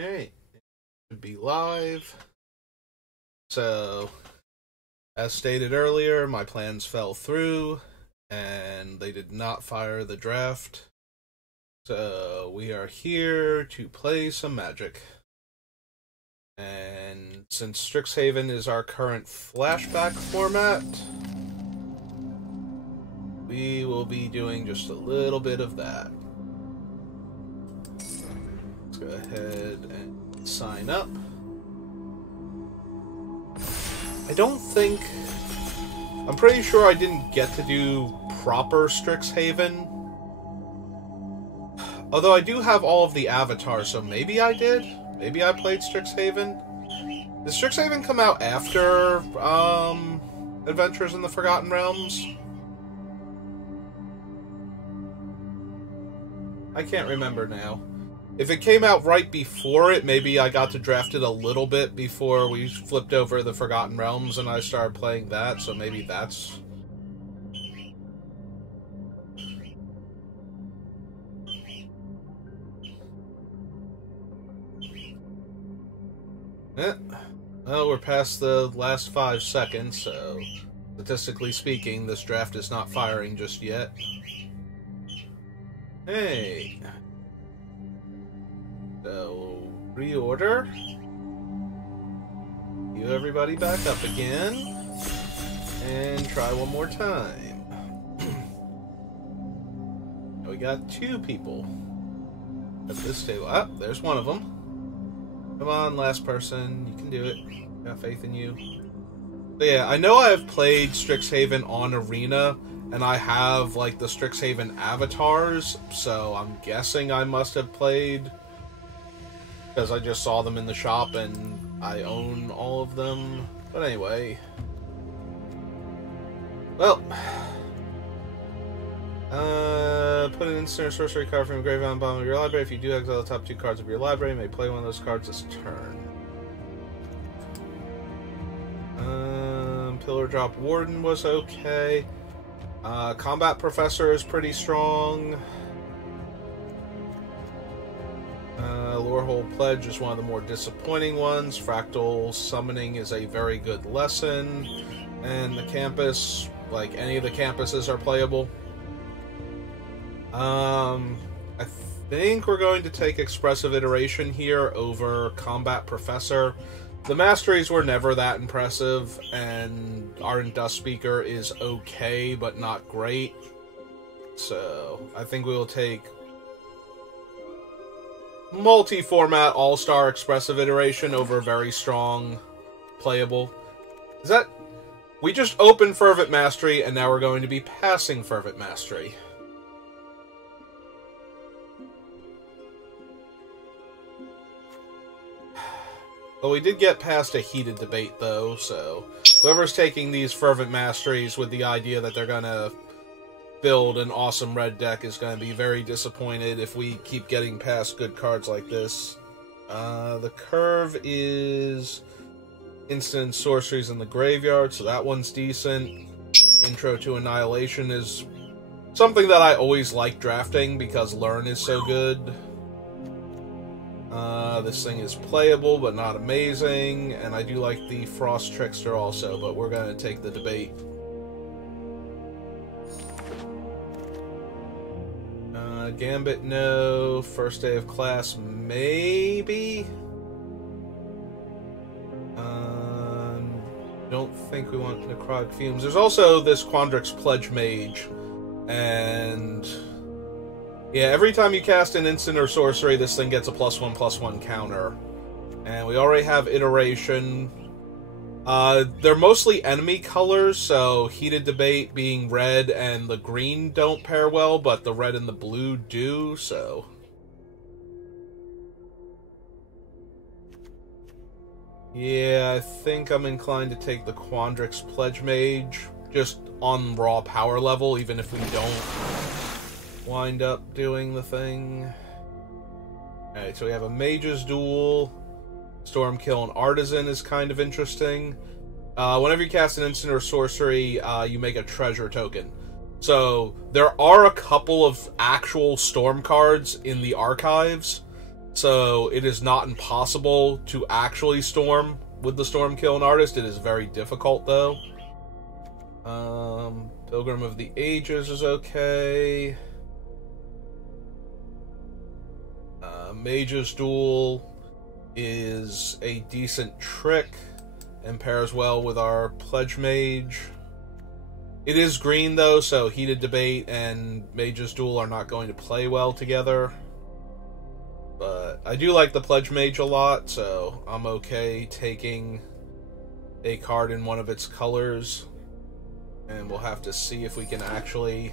Alright, should be live. So, as stated earlier, my plans fell through, and they did not fire the draft. So, we are here to play some Magic. And since Strixhaven is our current Flashback format, we will be doing just a little bit of that. Let's go ahead and sign up. I'm pretty sure I didn't get to do proper Strixhaven. Although I do have all of the avatars, so maybe I did? Maybe I played Strixhaven? Did Strixhaven come out after, Adventures in the Forgotten Realms? I can't remember now. If it came out right before it, maybe I got to draft it a little bit before we flipped over the Forgotten Realms and I started playing that, so maybe that's... Well, we're past the last 5 seconds, so statistically speaking, this draft is not firing just yet. Hey. So, reorder. You everybody back up again. And try one more time. We got 2 people at this table. Ah, there's one of them. Come on, last person. You can do it. Got faith in you. But yeah, I know I've played Strixhaven on Arena, and I have, like, the Strixhaven avatars, so I'm guessing I must have played, because I just saw them in the shop, and I own all of them. But anyway. Well. Put an instant or sorcery card from your graveyard on the bottom of your library. If you do exile the top 2 cards of your library, you may play one of those cards this turn. Pillar Drop Warden was okay. Combat Professor is pretty strong. Lorehold Pledge is one of the more disappointing ones. Fractal Summoning is a very good lesson. And the campus, like any of the campuses, are playable. I think we're going to take Expressive Iteration here over Combat Professor. The Masteries were never that impressive, and Ardent Dust Speaker is okay, but not great. So, I think we will take multi-format All-Star Expressive Iteration over very strong playable. Is that... We just opened Fervent Mastery, and now we're going to be passing Fervent Mastery. Well, we did get past a heated debate, though, so whoever's taking these Fervent Masteries with the idea that they're going to build an awesome red deck is going to be very disappointed if we keep getting past good cards like this. The curve is instant sorceries in the graveyard, so that one's decent. Intro to Annihilation is something that I always like drafting because Learn is so good. This thing is playable, but not amazing, and I do like the Frost Trickster also, but we're going to take the debate. Gambit, no. First Day of Class, maybe? Don't think we want Necrotic Fumes. There's also this Quandrix Pledge Mage, and... yeah, every time you cast an instant or sorcery, this thing gets a +1/+1 counter. And we already have Iteration. They're mostly enemy colors, so Heated Debate being red and the green don't pair well, but the red and the blue do, so... yeah, I think I'm inclined to take the Quandrix Pledge Mage, just on raw power level, even if we don't wind up doing the thing. Alright, so we have a Mage's Duel. Stormkill and Artisan is kind of interesting. Whenever you cast an instant or sorcery, you make a treasure token. So, there are a couple of actual Storm cards in the archives, So it is not impossible to actually storm with the Storm Kiln Artist. It is very difficult, though. Pilgrim of the Ages is okay. Mage's Duel is a decent trick and pairs well with our Pledge Mage. It is green, though, so Heated Debate and Mage's Duel are not going to play well together. But I do like the Pledge Mage a lot, so I'm okay taking a card in one of its colors. And we'll have to see if we can actually...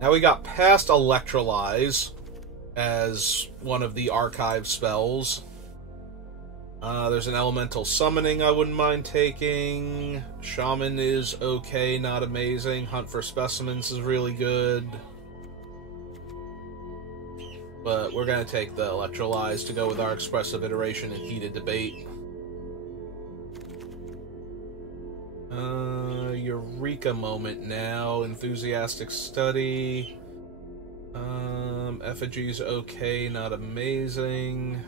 Now we got past Electrolyze as one of the archive spells. There's an Elemental Summoning I wouldn't mind taking. Shaman is okay, not amazing. Hunt for Specimens is really good. But we're going to take the Electrolyze to go with our Expressive Iteration and Heated Debate. Eureka Moment now. Enthusiastic Study. Effigy's okay, not amazing.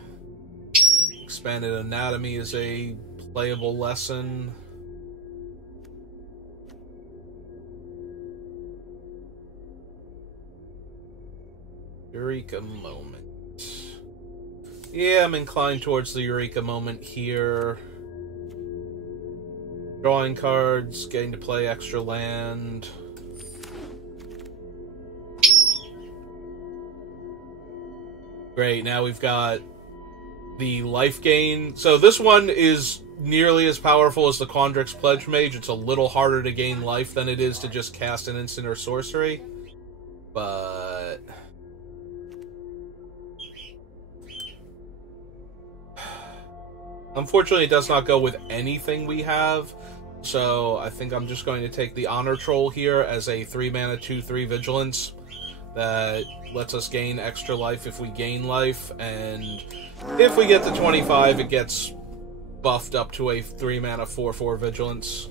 Expanded Anatomy is a playable lesson. Eureka Moment. Yeah, I'm inclined towards the Eureka Moment here. Drawing cards, getting to play extra land. Great, now we've got the life gain. So this one is nearly as powerful as the Quandrix Pledge Mage. It's a little harder to gain life than it is to just cast an instant or sorcery. But... unfortunately, it does not go with anything we have. So I think I'm just going to take the Honor Troll here as a 3-mana 2/3 Vigilance that lets us gain extra life if we gain life, and if we get to 25, it gets buffed up to a 3-mana 4/4 Vigilance.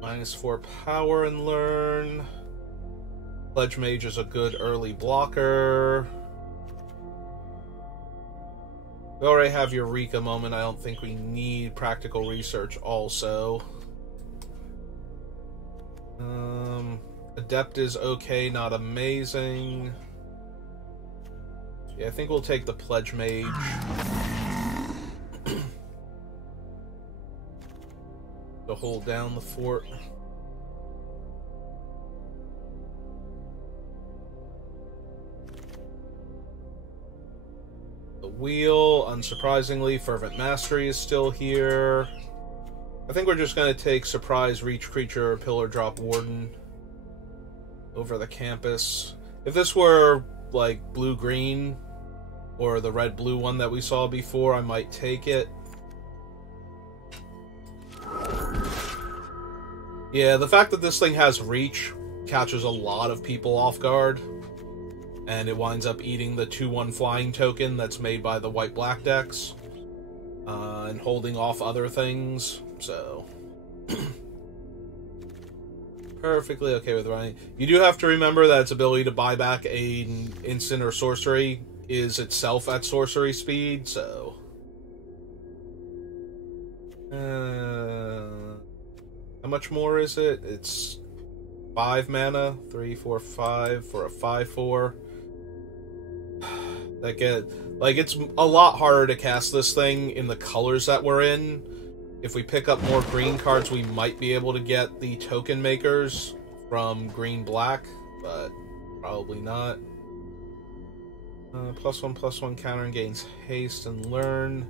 -4 power and learn. Pledge Mage is a good early blocker. We already have Eureka Moment. I don't think we need Practical Research also. Adept is okay, not amazing. Yeah, I think we'll take the Pledge Mage. To hold down the fort. The Wheel, unsurprisingly, Fervent Mastery is still here. I think we're just going to take Surprise, Reach Creature, or Pillar Drop Warden over the campus. If this were, like, blue-green, or the red-blue one that we saw before, I might take it. Yeah, the fact that this thing has Reach catches a lot of people off guard. And it winds up eating the 2/1 flying token that's made by the white-black decks. And holding off other things, so... perfectly okay with running. You do have to remember that its ability to buy back an instant or sorcery is itself at sorcery speed, so... how much more is it? It's 5 mana, 3, 4, 5 for a 5/4. It's a lot harder to cast this thing in the colors that we're in. If we pick up more green cards, we might be able to get the token makers from green-black, but probably not. +1/+1 counter and gains haste and learn.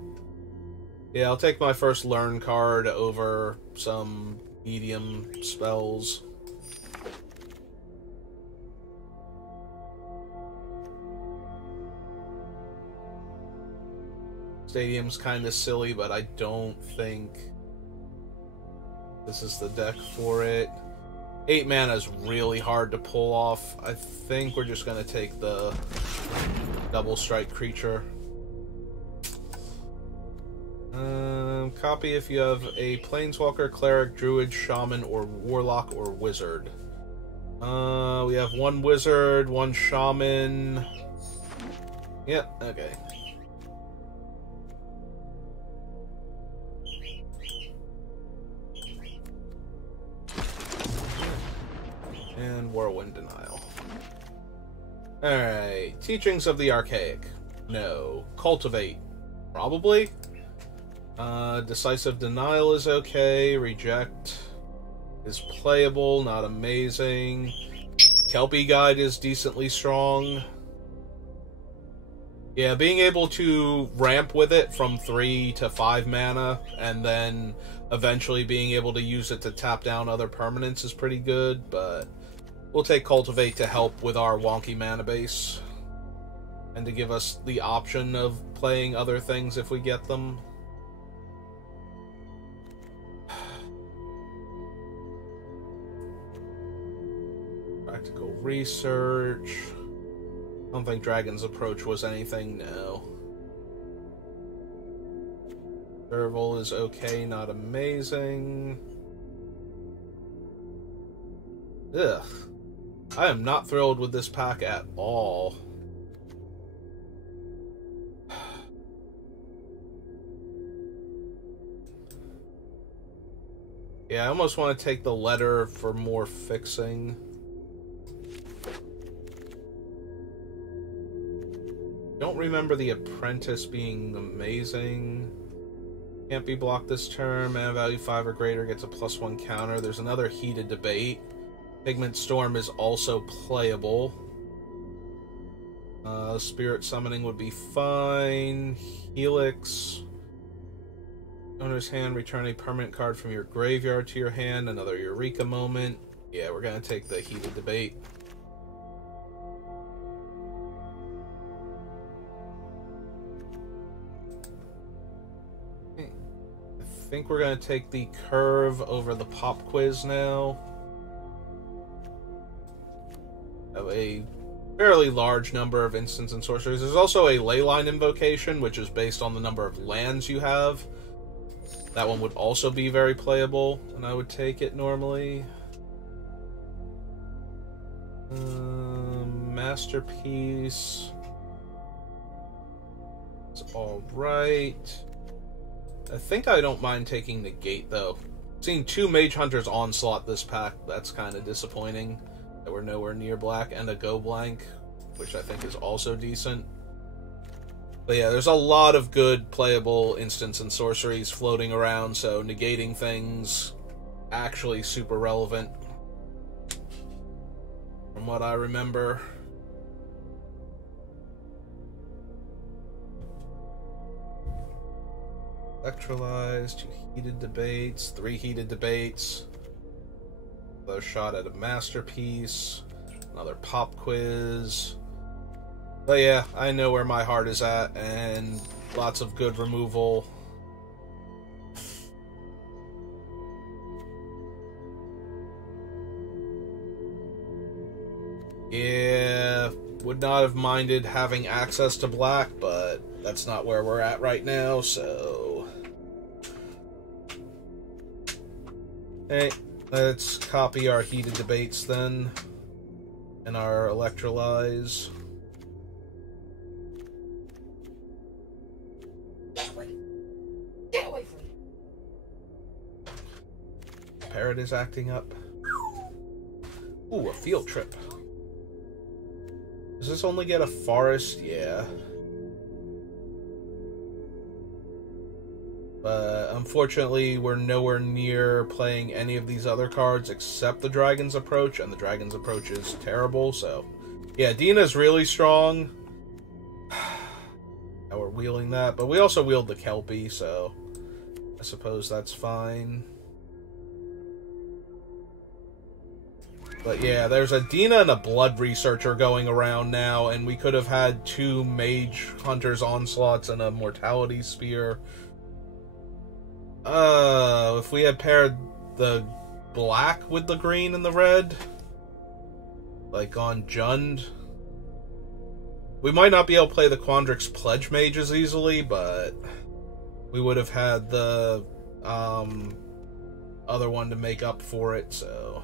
Yeah, I'll take my first learn card over some medium spells. Stadium's kind of silly, but I don't think this is the deck for it. 8 mana is really hard to pull off. I think we're just going to take the double strike creature. Copy if you have a Planeswalker, Cleric, Druid, Shaman, or Warlock, or Wizard. We have one wizard, one shaman. Yep, okay. And Whirlwind Denial. Alright. Teachings of the Archaic. No. Cultivate. Probably. Decisive Denial is okay. Reject is playable, not amazing. Kelpie Guide is decently strong. Yeah, being able to ramp with it from 3 to 5 mana, and then eventually being able to use it to tap down other permanents is pretty good, but we'll take Cultivate to help with our wonky mana base, and to give us the option of playing other things if we get them. Practical Research. I don't think Dragon's Approach was anything, no. Serval is okay, not amazing. Ugh. I am not thrilled with this pack at all. Yeah, I almost want to take the letter for more fixing. Don't remember the Apprentice being amazing. Can't be blocked this turn. Mana value 5 or greater gets a +1 counter. There's another Heated Debate. Pigment Storm is also playable. Spirit Summoning would be fine. Helix. Owner's Hand, return a permanent card from your graveyard to your hand. Another Eureka Moment. Yeah, we're going to take the Heated Debate. I think we're going to take the Curve over the Pop Quiz now. Have a fairly large number of instants and sorceries. There's also a Leyline Invocation, which is based on the number of lands you have. That one would also be very playable, and I would take it normally. Masterpiece. It's alright. I think I don't mind taking Negate, though. Seeing 2 Mage Hunters Onslaught this pack, that's kind of disappointing. That we're nowhere near black, and a Go Blank, which I think is also decent. But yeah, there's a lot of good playable instants and sorceries floating around, so negating things actually super relevant from what I remember. Electrolyze, 2 Heated Debates, 3 Heated Debates, another shot at a Masterpiece, another Pop Quiz. But yeah, I know where my heart is at, and lots of good removal. Yeah, would not have minded having access to black, but that's not where we're at right now, so... Hey, let's copy our Heated Debates then, and our Electrolyze. Get away! Get away from me! Parrot is acting up. Ooh, a field trip. Does this only get a forest? Yeah. But unfortunately, we're nowhere near playing any of these other cards except the Dragon's Approach, and the Dragon's Approach is terrible, so... Yeah, Dina's really strong. Now we're wheeling that, but we also wield the Kelpie, so... I suppose that's fine. But yeah, there's a Dina and a Blood Researcher going around now, and we could have had 2 Mage Hunters Onslaughts and a Mortality Spear. If we had paired the black with the green and the red, like on Jund, we might not be able to play the Quandrix Pledge Mages easily, but we would have had the other one to make up for it, so...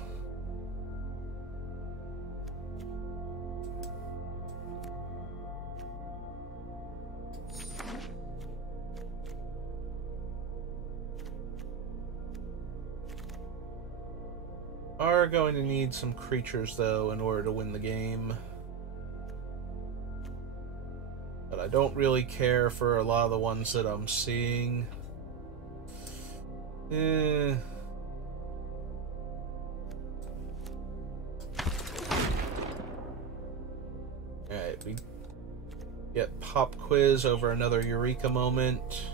Are going to need some creatures, though, in order to win the game. But I don't really care for a lot of the ones that I'm seeing. Alright, we get pop quiz over another Eureka moment.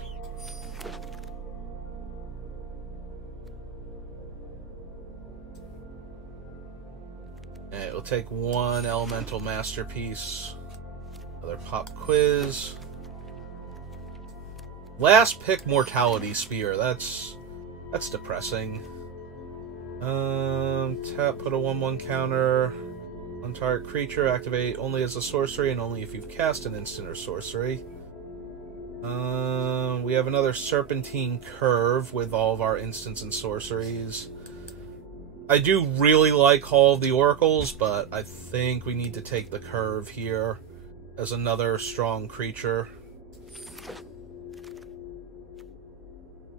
Alright, we'll take one elemental masterpiece. Another pop quiz. Last pick mortality spear. That's depressing. Tap, put a 1/1 counter on target creature, activate only as a sorcery and only if you've cast an instant or sorcery. We have another Serpentine Curve with all of our instants and sorceries. I do really like Hall of the Oracles, but I think we need to take the Curve here as another strong creature.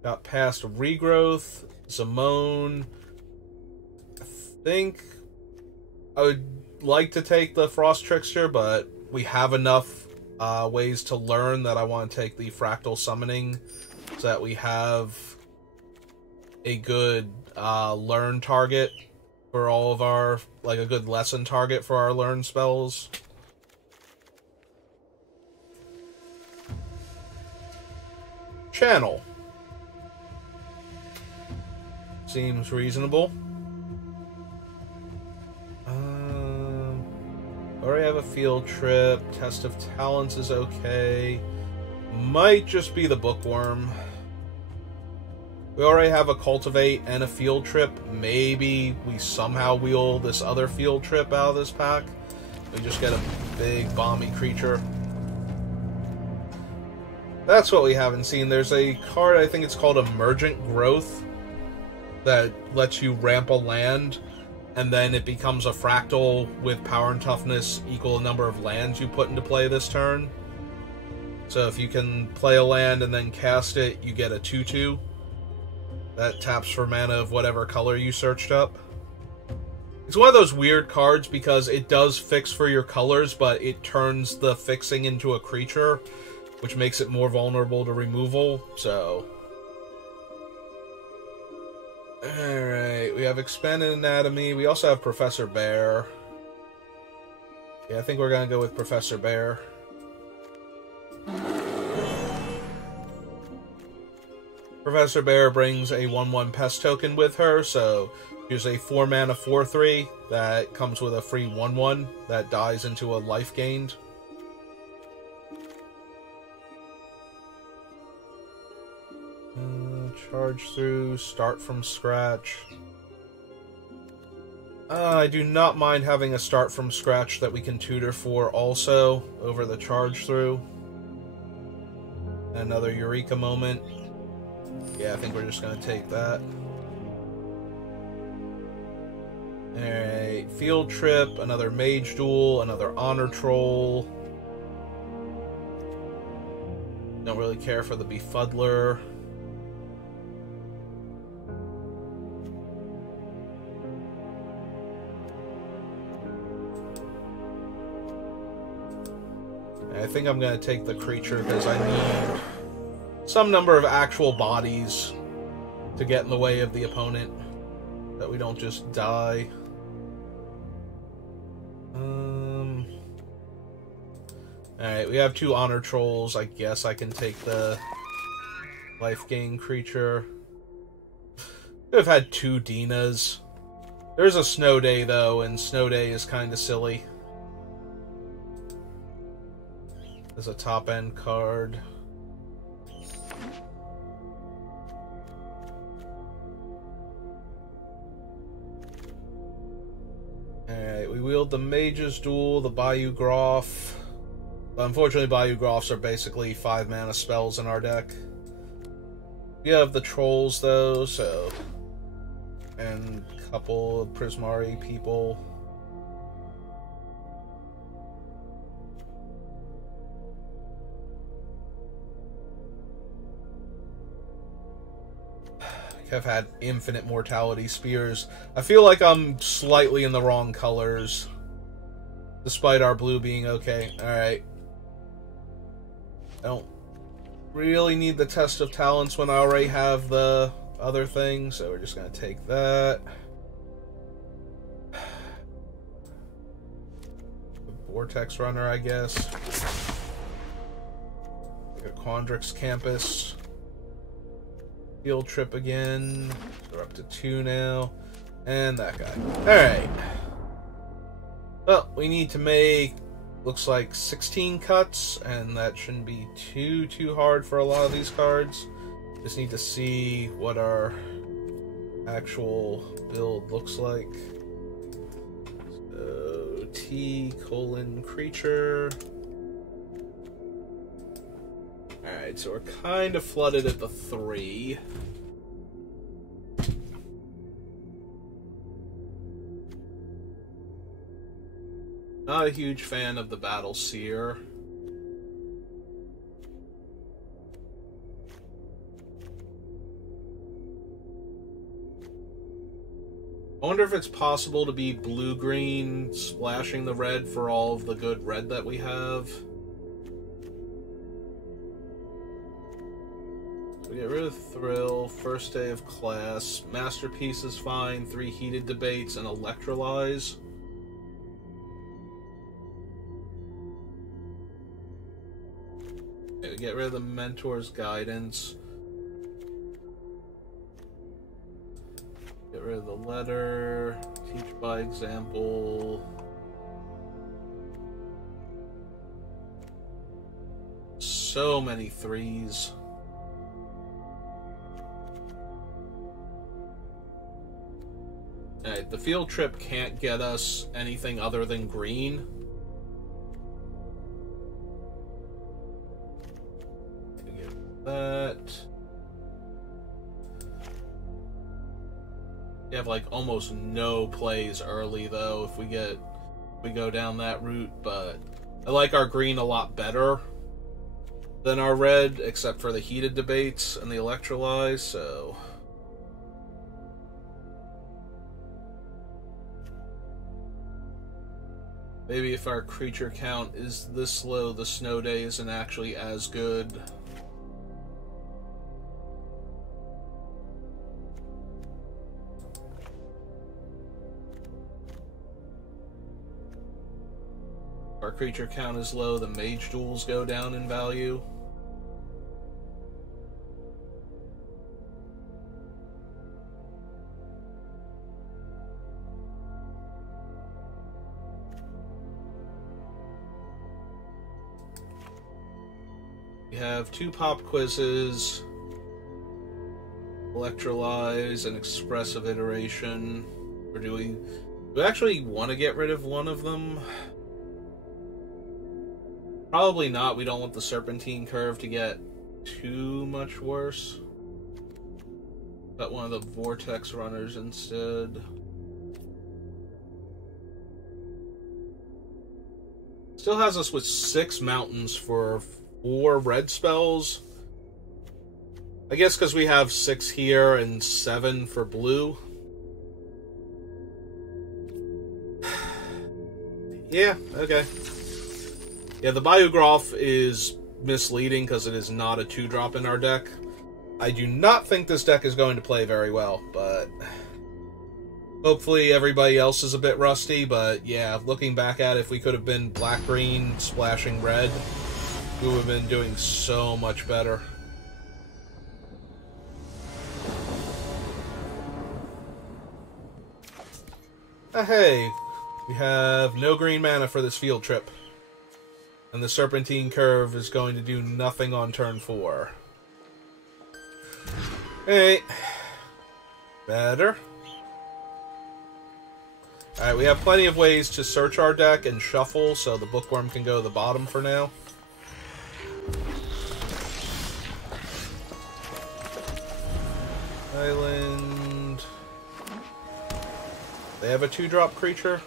Got past Regrowth, Zamone. I think I would like to take the Frost Trickster, but we have enough ways to learn that I want to take the Fractal Summoning so that we have a good learn target for all of our, like a good lesson target for our learn spells. Channel. Seems reasonable. Already have a field trip. Test of Talents is okay. Might just be the Bookworm. We already have a Cultivate and a field trip. Maybe we somehow wheel this other field trip out of this pack. We just get a big bomby creature. That's what we haven't seen. There's a card, I think it's called Emergent Growth, that lets you ramp a land, and then it becomes a fractal with power and toughness equal a number of lands you put into play this turn. So if you can play a land and then cast it, you get a 2/2. That taps for mana of whatever color you searched up. It's one of those weird cards because it does fix for your colors, but it turns the fixing into a creature, which makes it more vulnerable to removal, so... Alright, we have Expanded Anatomy. We also have Professor Bear. Yeah, I think we're gonna go with Professor Bear. Professor Bear brings a 1/1 pest token with her, so here's a 4-mana 4/3 that comes with a free 1/1 that dies into a life gained. Charge through, start from scratch. I do not mind having a start from scratch that we can tutor for also over the charge through. Another Eureka moment. Yeah, I think we're just going to take that. Alright, field trip, another mage duel, another honor troll. Don't really care for the befuddler. I think I'm going to take the creature because I need some number of actual bodies to get in the way of the opponent, that we don't just die. Alright, we have 2 honor trolls. I guess I can take the life gain creature. Could have had 2 Dinas. There's a Snow Day, though, and Snow Day is kind of silly. There's a top-end card. Alright, we wield the Mage's Duel, the Bayou Groff. But unfortunately, Bayou Groffs are basically 5-mana spells in our deck. We have the Trolls, though, so... And a couple of Prismari people. have had infinite mortality spears. I feel like I'm slightly in the wrong colors, despite our blue being okay. Alright. I don't really need the test of talents when I already have the other thing, so we're just going to take that. The Vortex Runner, I guess. A Quandrix Campus. Field Trip again. So we're up to 2 now. And that guy. Alright. Well, we need to make, looks like 16 cuts, and that shouldn't be too hard for a lot of these cards. Just need to see what our actual build looks like. So, T:creature. Alright, so we're kind of flooded at the 3. Not a huge fan of the Battle Seer. I wonder if it's possible to be blue-green, splashing the red for all of the good red that we have. We get rid of Thrill, First Day of Class, Masterpiece is fine, 3 Heated Debates, and Electrolyze. Okay, we get rid of the Mentor's Guidance. Get rid of the Letter, Teach by Example. So many 3s. Alright, the Field Trip can't get us anything other than green. Get that. We have like almost no plays early though if we go down that route, but I like our green a lot better than our red, except for the Heated Debates and the Electrolyze, so maybe if our creature count is this low, the Snow Day isn't actually as good. If our creature count is low, the Mage Duels go down in value. We have 2 pop quizzes, Electrolyze, and Expressive Iteration. Or do we actually want to get rid of one of them? Probably not. We don't want the Serpentine Curve to get too much worse. Got one of the Vortex Runners instead. Still has us with 6 mountains for 4 red spells. I guess because we have 6 here and 7 for blue. Yeah, okay. Yeah, the Biogroff is misleading because it is not a 2-drop in our deck. I do not think this deck is going to play very well, but hopefully everybody else is a bit rusty. But yeah, looking back at it, if we could have been black-green, splashing red, we would have been doing so much better. Hey, we have no green mana for this Field Trip. And the Serpentine Curve is going to do nothing on turn 4. Alright. Better. Alright, we have plenty of ways to search our deck and shuffle, so the Bookworm can go to the bottom for now. Island. They have a 2-drop creature.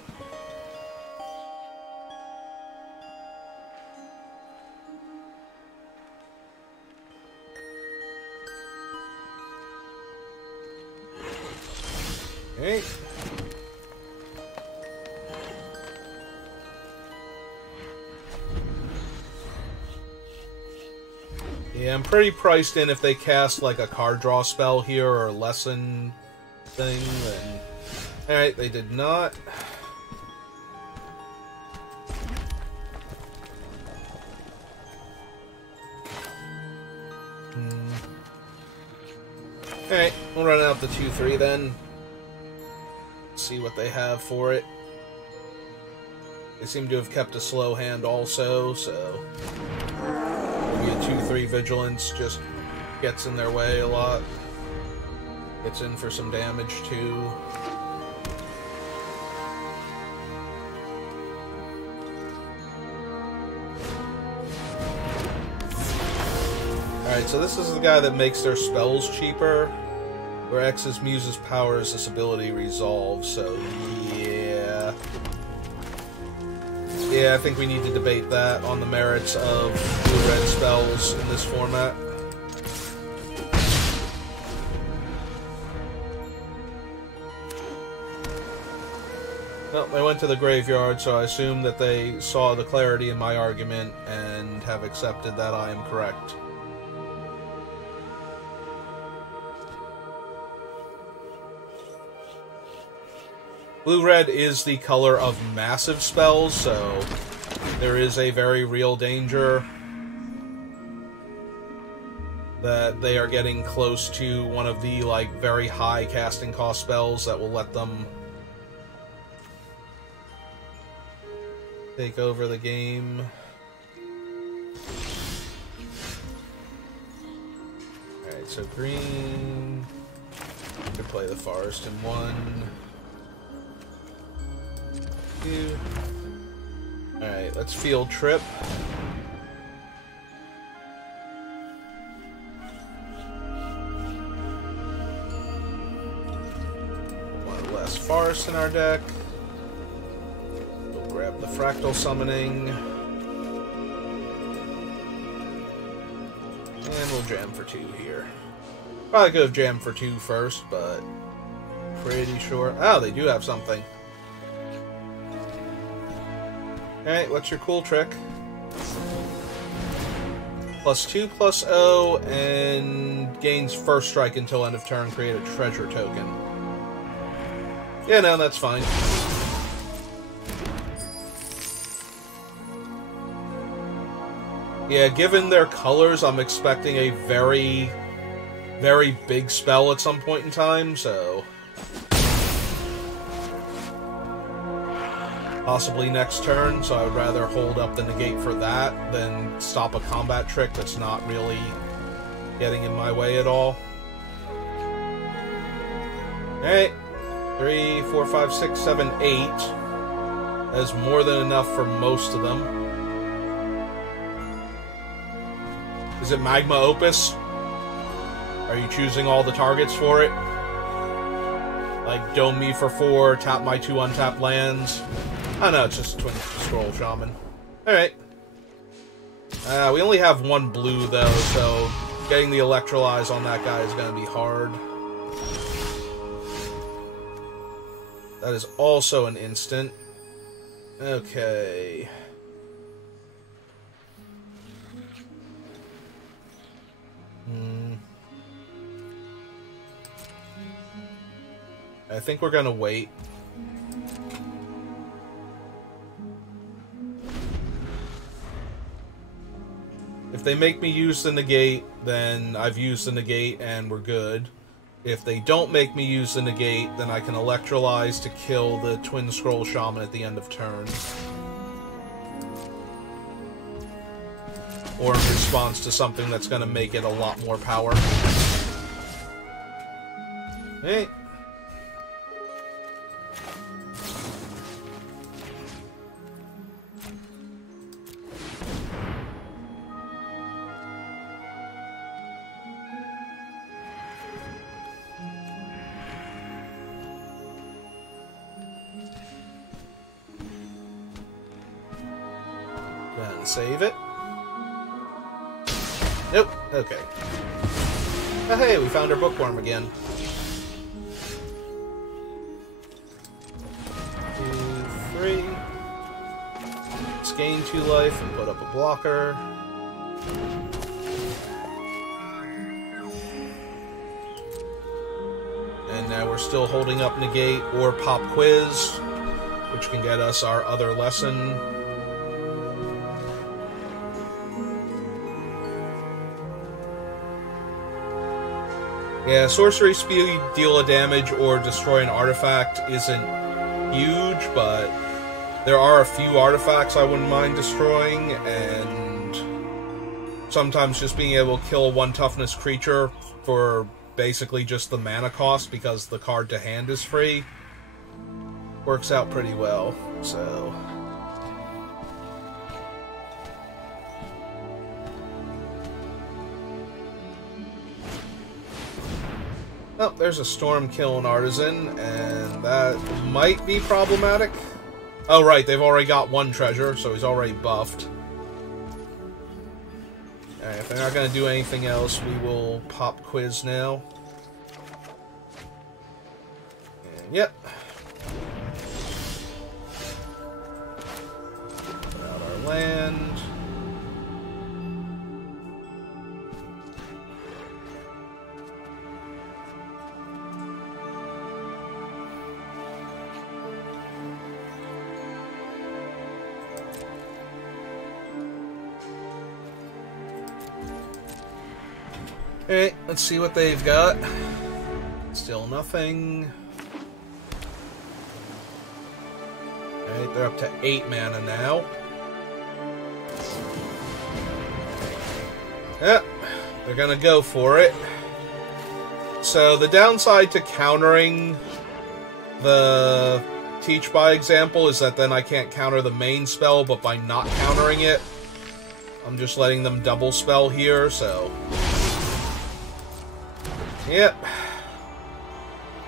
Alright. Yeah, I'm pretty priced in if they cast like a card draw spell here or a lesson thing. Then... Alright, they did not. Alright, we'll run out the 2-3 then. See what they have for it. They seem to have kept a slow hand also, so maybe a 2-3 vigilance just gets in their way a lot. Gets in for some damage too. Alright, so this is the guy that makes their spells cheaper, where X's Muse's power is this ability resolve, so yeah. Yeah, I think we need to debate that on the merits of blue-red spells in this format. Well, they went to the graveyard, so I assume that they saw the clarity in my argument and have accepted that I am correct. Blue-red is the color of massive spells, so there is a very real danger that they are getting close to one of the, like, very high casting cost spells that will let them take over the game. Alright, so green could play the forest in 1, 2. Alright, let's field trip. One less forest in our deck. We'll grab the fractal summoning. And we'll jam for 2 here. Probably could have jammed for 2 first, but pretty sure. Oh, they do have something. Alright, what's your cool trick? +2/+0 and gains first strike until end of turn. Create a treasure token. Yeah, no, that's fine. Yeah, given their colors, I'm expecting a very, very big spell at some point in time, so... possibly next turn, so I would rather hold up the negate for that than stop a combat trick that's not really getting in my way at all. Alright. 3, 4, 5, 6, 7, 8. That is more than enough for most of them. Is it Magma Opus? Are you choosing all the targets for it? Like, dome me for 4, tap my 2 untapped lands. Oh no, it's just Twin Scroll Shaman. Alright. We only have 1 blue though, so getting the Electrolyze on that guy is going to be hard. That is also an instant. Okay. I think we're going to wait. If they make me use the negate, then I've used the negate and we're good. If they don't make me use the negate, then I can Electrolyze to kill the Twin Scroll Shaman at the end of turn. Or in response to something that's going to make it a lot more power. Hey. Save it. Nope. Okay. Oh, hey, we found our bookworm again. gain 2 life and put up a blocker. And now we're still holding up negate or pop quiz, which can get us our other lesson. Yeah, sorcery speed, deal a damage, or destroy an artifact isn't huge, but there are a few artifacts I wouldn't mind destroying, and sometimes just being able to kill a 1 toughness creature for basically just the mana cost, because the card to hand is free, works out pretty well, so... Oh, there's a Storm Kiln Artisan, and that might be problematic. Oh, right, they've already got 1 treasure, so he's already buffed. Alright, if they're not going to do anything else, we will pop quiz now. And, yep. Put out our land. Alright, let's see what they've got. Still nothing. Alright, they're up to 8 mana now. Yep, they're gonna go for it. So the downside to countering the Teach by example is that then I can't counter the main spell, but by not countering it, I'm just letting them double spell here, so... Yep.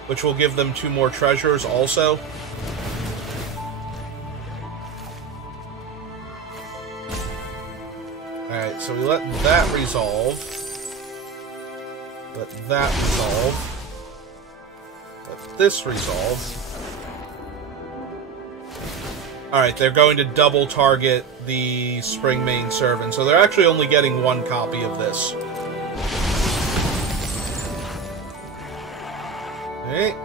Which will give them 2 more treasures also. Alright, so we let that resolve. Let that resolve. Let this resolve. Alright, they're going to double target the Springmane Servant, so they're actually only getting 1 copy of this. Alright.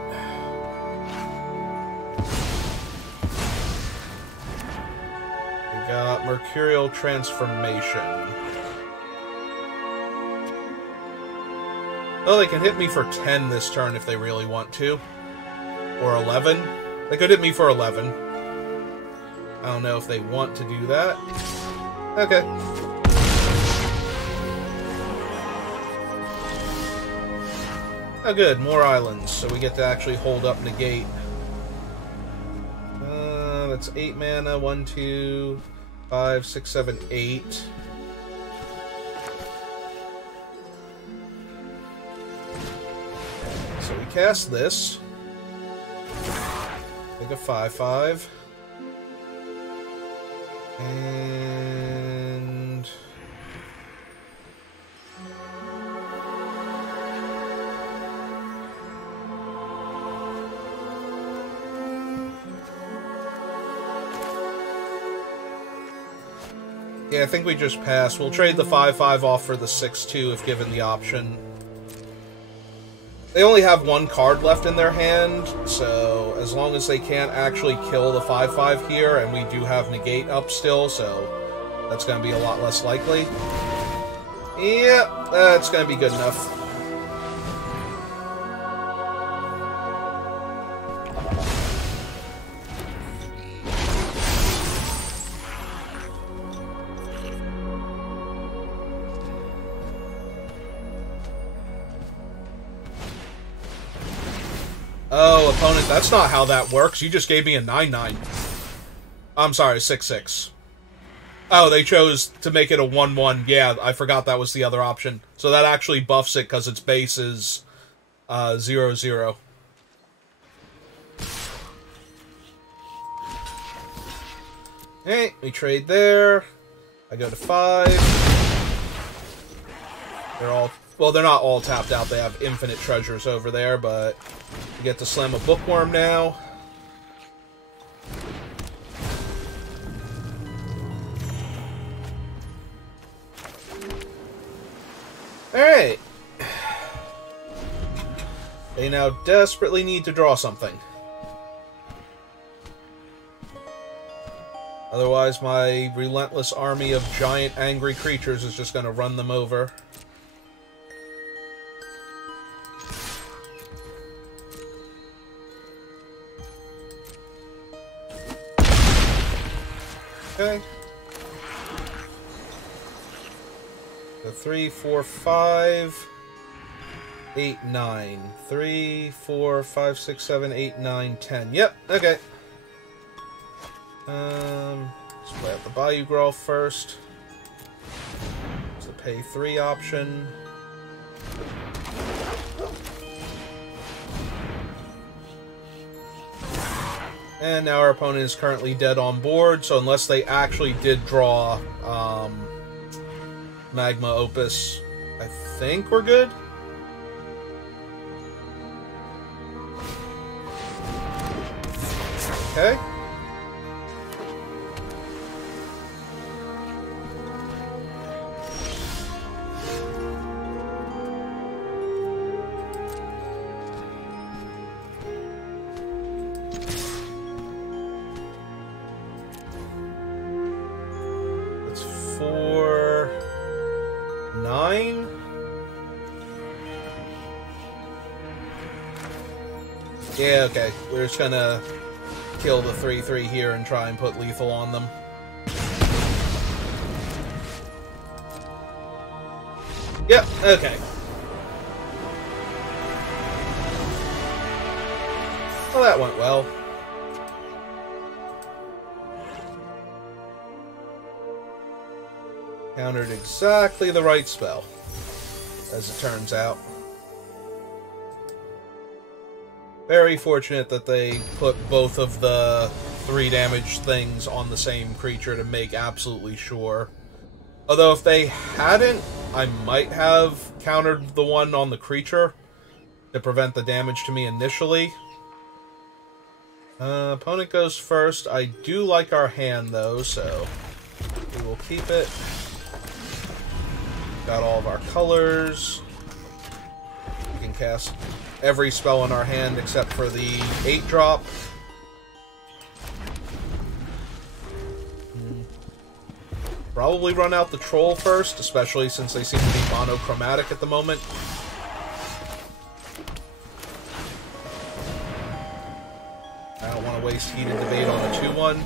We got Mercurial Transformation. Oh, they can hit me for 10 this turn if they really want to. Or 11. They could hit me for 11. I don't know if they want to do that. Okay. Oh good, more islands, so we get to actually hold up negate. That's 8 mana, 1, 2, 5, 6, 7, 8. So we cast this. Take a 5/5. And... yeah, I think we just pass. We'll trade the 5/5 off for the 6/2 if given the option. They only have 1 card left in their hand, so as long as they can't actually kill the 5/5 here, and we do have negate up still, so that's going to be a lot less likely. Yep, that's going to be good enough. Oh, opponent, that's not how that works. You just gave me a 9/9. I'm sorry, 6/6. Oh, they chose to make it a 1/1. Yeah, I forgot that was the other option. So that actually buffs it because its base is 0/0. Hey, we trade there. I go to 5. They're all... well, they're not all tapped out. They have infinite treasures over there, but... we get to slam a Bookworm now. Alright. They now desperately need to draw something. Otherwise, my relentless army of giant angry creatures is just going to run them over. Okay. So 3, 4, 5, 8, 9. 3, 4, 5, 6, 7, 8, 9, 10. Yep, okay. Let's play out the Bayou Growl first. It's the pay 3 option. And now our opponent is currently dead on board, so unless they actually did draw Magma Opus, I think we're good. Okay. That's 4, 9. Yeah, okay. We're just gonna kill the 3/3 here and try and put lethal on them. Yep, okay. Well, that went well. Countered exactly the right spell, as it turns out. Very fortunate that they put both of the 3 damage things on the same creature to make absolutely sure. Although if they hadn't, I might have countered the one on the creature to prevent the damage to me initially. Opponent goes first. I do like our hand though, so we will keep it. Got all of our colors. We can cast every spell in our hand except for the 8-drop. Probably run out the troll first, especially since they seem to be monochromatic at the moment. I don't want to waste heated debate on a 2/1.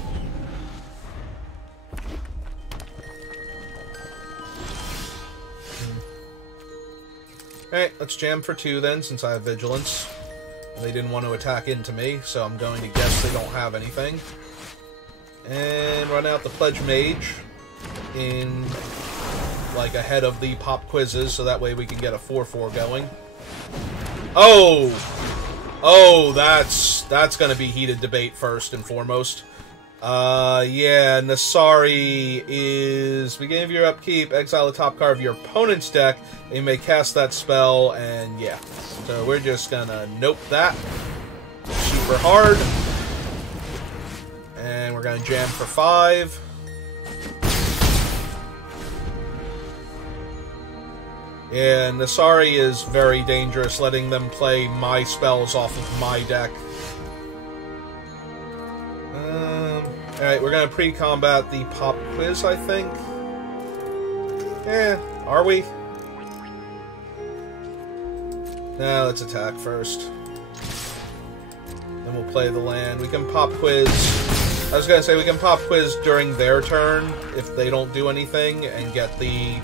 Alright, let's jam for 2 then, since I have Vigilance. They didn't want to attack into me, so I'm going to guess they don't have anything. And run out the Pledge Mage in, like, ahead of the pop quizzes, so that way we can get a 4/4 going. Oh! Oh, that's gonna be heated debate first and foremost. Yeah, Nasari is... Beginning of your upkeep, exile the top card of your opponent's deck, and you may cast that spell, and yeah. So we're just gonna nope that. Super hard. And we're gonna jam for 5. Yeah, Nasari is very dangerous, letting them play my spells off of my deck. Alright, we're gonna pre-combat the pop quiz, I think. Yeah, are we? Nah, let's attack first. Then we'll play the land. We can pop quiz. I was gonna say we can pop quiz during their turn if they don't do anything and get the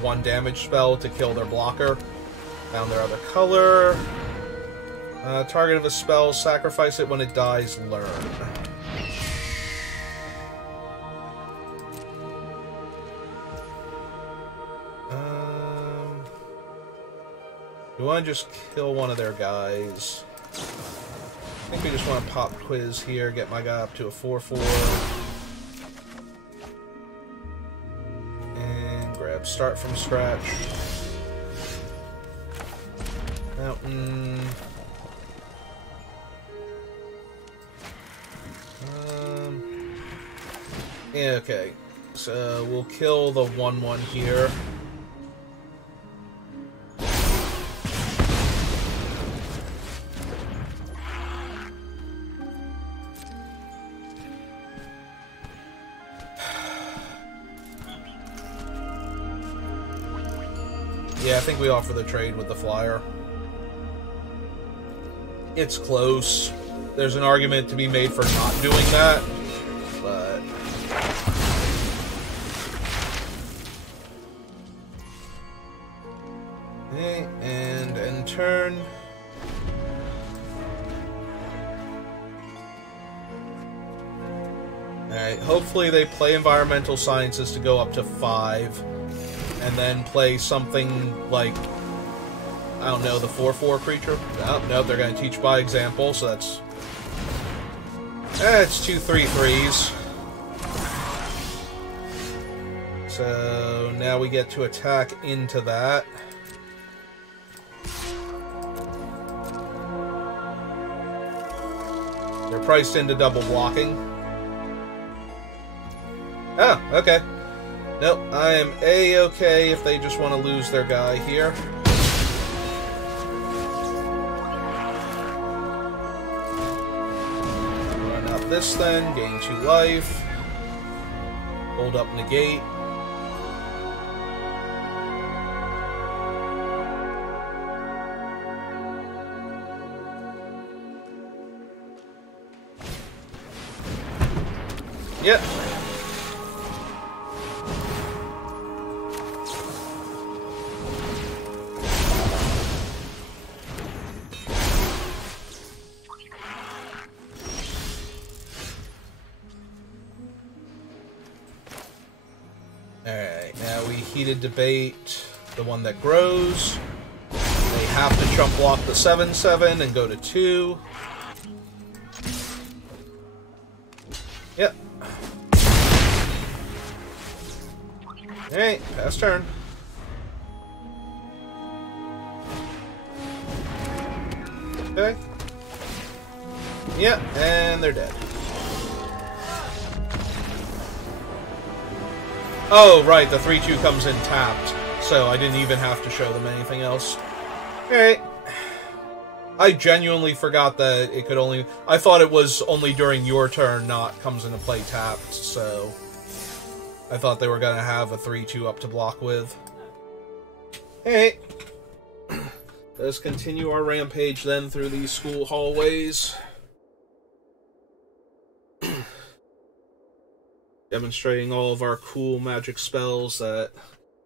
1 damage spell to kill their blocker. Found their other color. Target of a spell, sacrifice it when it dies, learn. Do I just kill one of their guys? I think we just want to pop quiz here, get my guy up to a 4/4. And grab start from scratch. Mountain. Yeah, okay. So we'll kill the 1/1 here. Yeah, I think we offer the trade with the flyer. It's close. There's an argument to be made for not doing that, but... Okay, and end turn. Alright, hopefully they play environmental sciences to go up to 5, and then play something like, I don't know, the 4/4 creature? No, they're going to teach by example, so that's... it's 2 3/3s. So now we get to attack into that. They're priced into double blocking. Oh, okay. Nope, I am A-okay if they just want to lose their guy here. Run out this then, gain 2 life. Hold up negate. Yep. Alright, now we heated debate the one that grows. They have to chump block the 7/7 and go to 2. Yep. Alright, pass turn. Okay. Yep, and they're dead. Oh, right, the 3/2 comes in tapped, so I didn't even have to show them anything else. Alright. I genuinely forgot that it could only... I thought it was only during your turn, not comes into play tapped, so... I thought they were going to have a 3/2 up to block with. Hey! Let's continue our rampage then through these school hallways. Demonstrating all of our cool magic spells that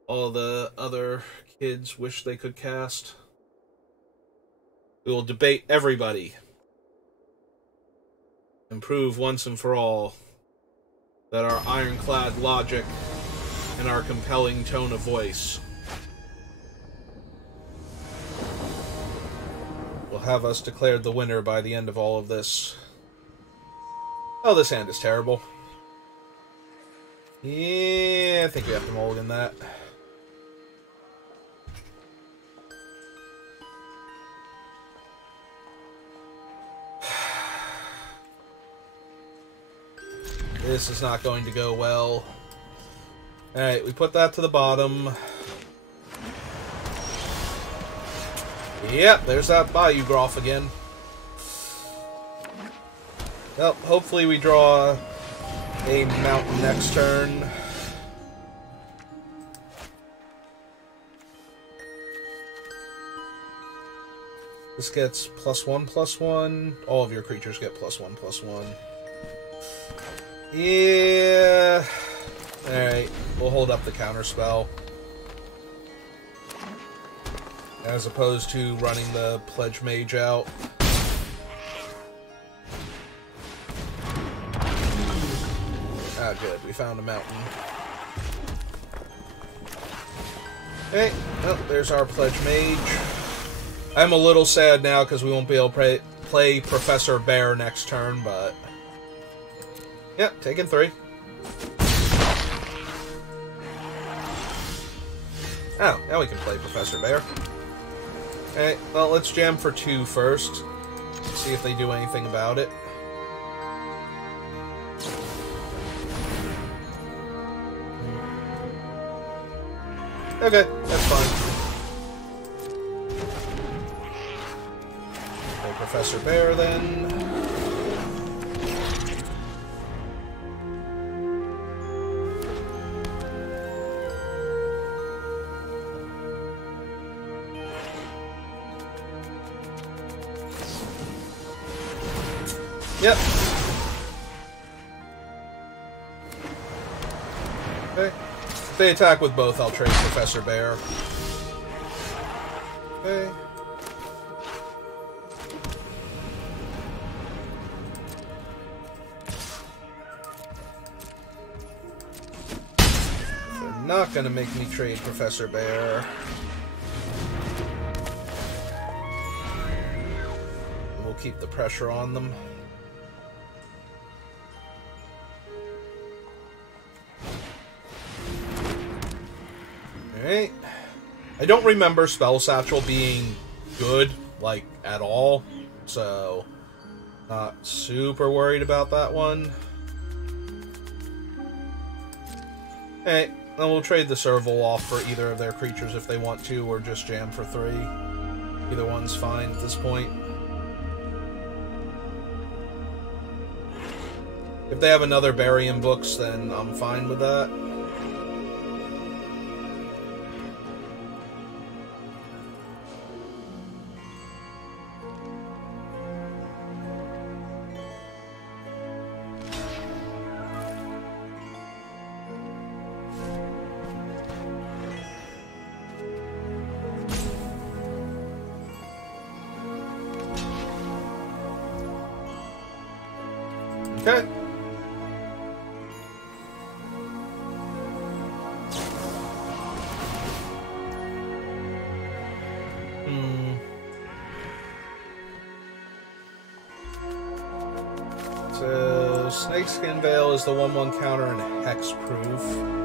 all the other kids wish they could cast. We will debate everybody. And prove once and for all that our ironclad logic and our compelling tone of voice will have us declared the winner by the end of all of this. Oh, this hand is terrible. Yeah, I think we have to mulligan that. This is not going to go well. Alright, we put that to the bottom. Yep, there's that Bayou Groff again. Well, hopefully we draw a mountain next turn. This gets +1/+1. All of your creatures get +1/+1. Yeah. Alright, we'll hold up the counterspell. As opposed to running the Pledge Mage out. Ah, good. We found a mountain. Okay. Oh, there's our Pledge Mage. I'm a little sad now because we won't be able to play Professor Bear next turn, but... Yep, taking 3. Oh, now we can play Professor Bear. Okay, well, let's jam for 2 first. See if they do anything about it. Okay, that's fine. Play Professor Bear then. Yep. Okay. If they attack with both, I'll trade Professor Bear. Okay. They're not gonna make me trade Professor Bear. We'll keep the pressure on them. Alright. I don't remember Spell Satchel being good, like, at all, so not super worried about that one. Hey, then we'll trade the Serval off for either of their creatures if they want to, or just jam for 3. Either one's fine at this point. If they have another Burying Books, then I'm fine with that. Okay. So, Snakeskin Veil is the 1/1 counter and hexproof.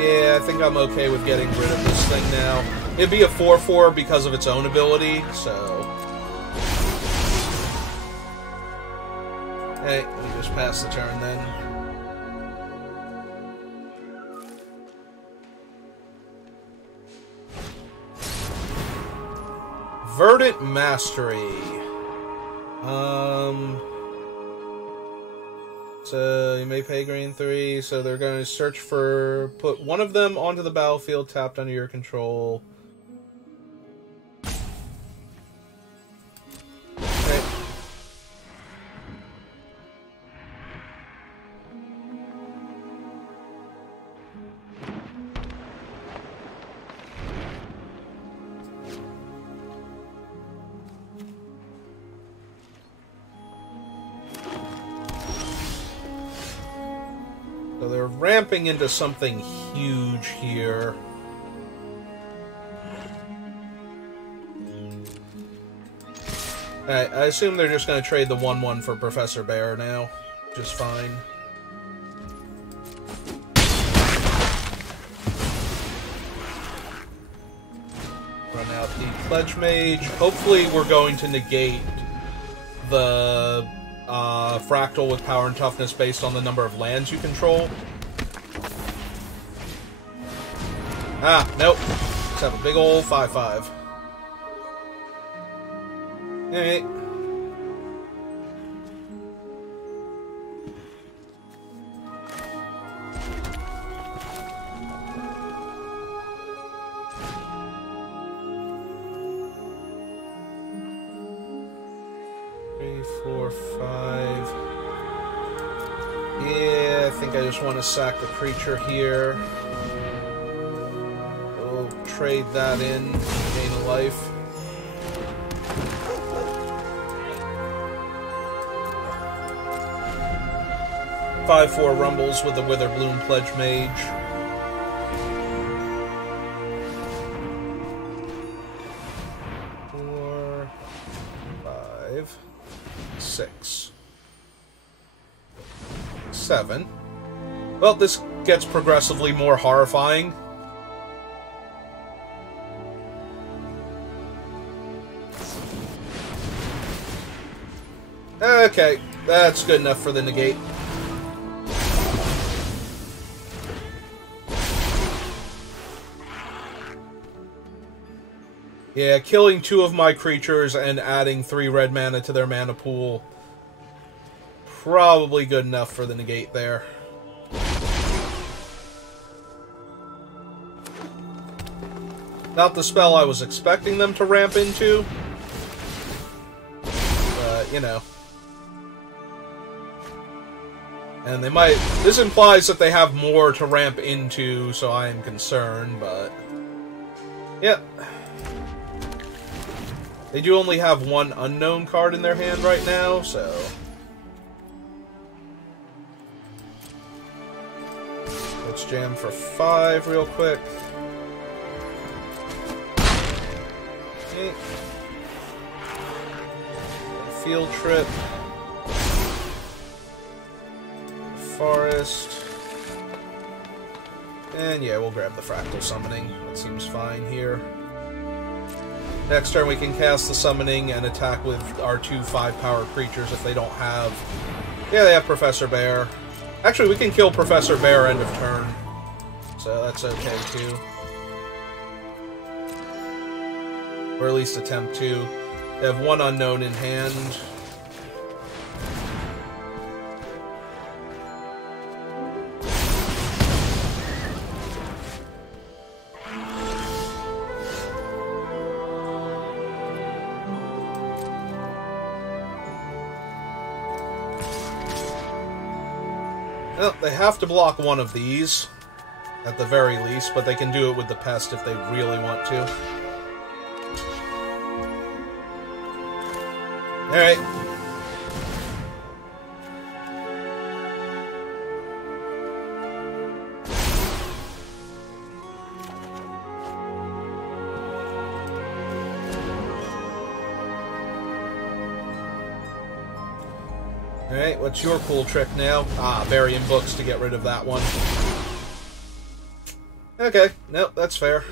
Yeah, I think I'm okay with getting rid of this thing now. It'd be a 4/4 because of its own ability, so... Hey, let me just pass the turn then. Verdant Mastery. So you may pay green 3, so they're going to search for... Put one of them onto the battlefield tapped under your control. Okay. So they're ramping into something huge here. Alright, I assume they're just going to trade the 1/1 for Professor Bear now. Just fine. Run out the Pledge Mage. Hopefully we're going to negate the... Fractal with power and toughness based on the number of lands you control. Ah, nope. Let's have a big old 5/5. Alright. Yeah, I think I just want to sack the creature here. We'll trade that in, gain a life. Five-4 rumbles with the Witherbloom Pledge Mage. Four, 5, 6. 7. Well, this gets progressively more horrifying. Okay, that's good enough for the negate. Yeah, killing 2 of my creatures and adding 3 red mana to their mana pool probably good enough for the negate there. Not the spell I was expecting them to ramp into. But, you know. And they might... This implies that they have more to ramp into, so I am concerned, but... Yep. They do only have one unknown card in their hand right now, so... Let's jam for 5 real quick. Okay. Field trip. Forest. And yeah, we'll grab the fractal summoning. That seems fine here. Next turn we can cast the summoning and attack with our 2 5-power creatures if they don't have... Yeah, they have Professor Bear. Actually, we can kill Professor Bear end of turn. So that's okay too. Or at least attempt to. They have 1 unknown in hand. Well, they have to block one of these, at the very least, but they can do it with the Pest if they really want to. Alright. Alright, what's your cool trick now? Ah, burying books to get rid of that one. Okay, nope, that's fair.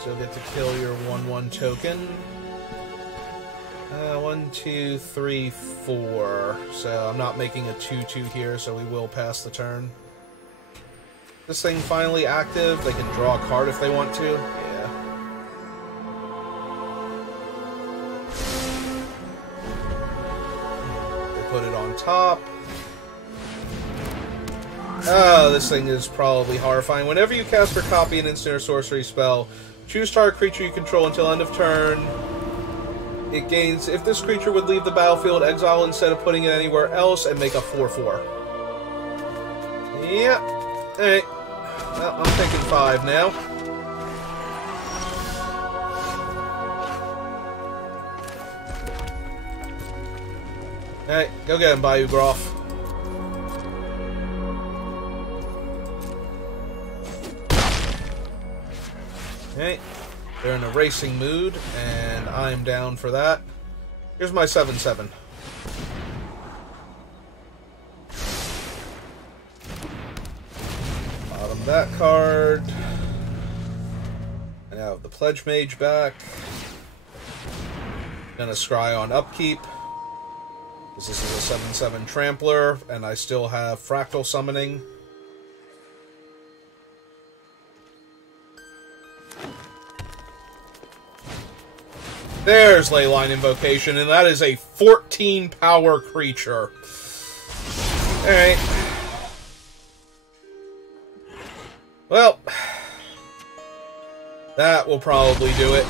So you'll get to kill your 1/1 token. 1, 2, 3, 4. So I'm not making a 2/2 here, so we will pass the turn. This thing finally active. They can draw a card if they want to. Yeah. They put it on top. Oh, this thing is probably horrifying. Whenever you cast or copy an instant or sorcery spell, choose target creature you control until end of turn. It gains, if this creature would leave the battlefield, exile instead of putting it anywhere else, and make a 4/4. Yep. Alright. Well, I'm thinking 5 now. Alright, go get him, Bayou Groff. Okay, they're in a racing mood, and I'm down for that. Here's my 7/7. Bottom that card. I now have the Pledge Mage back. Gonna scry on upkeep. This is a 7/7 Trampler, and I still have Fractal Summoning. There's Leyline Invocation, and that is a 14-power creature. Alright. Well, that will probably do it.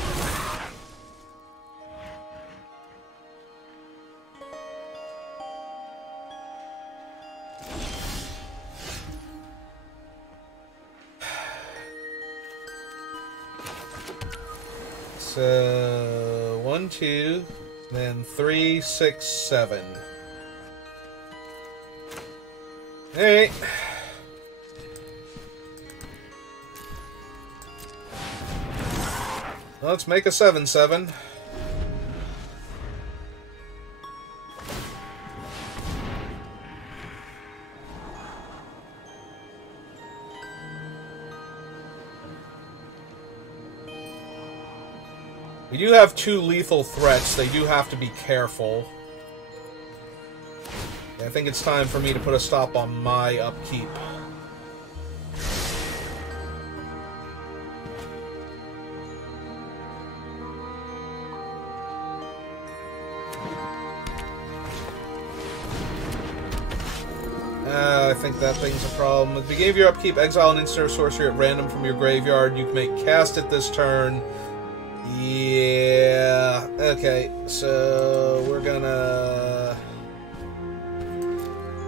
So, 1, 2, then 3, 6, 7. Alright. Let's make a 7/7. We do have 2 lethal threats. They do have to be careful. I think it's time for me to put a stop on my upkeep. I think that thing's a problem. At the beginning of your upkeep, exile an instant or sorcery at random from your graveyard. You can make cast it this turn. Yeah. Okay, so we're gonna...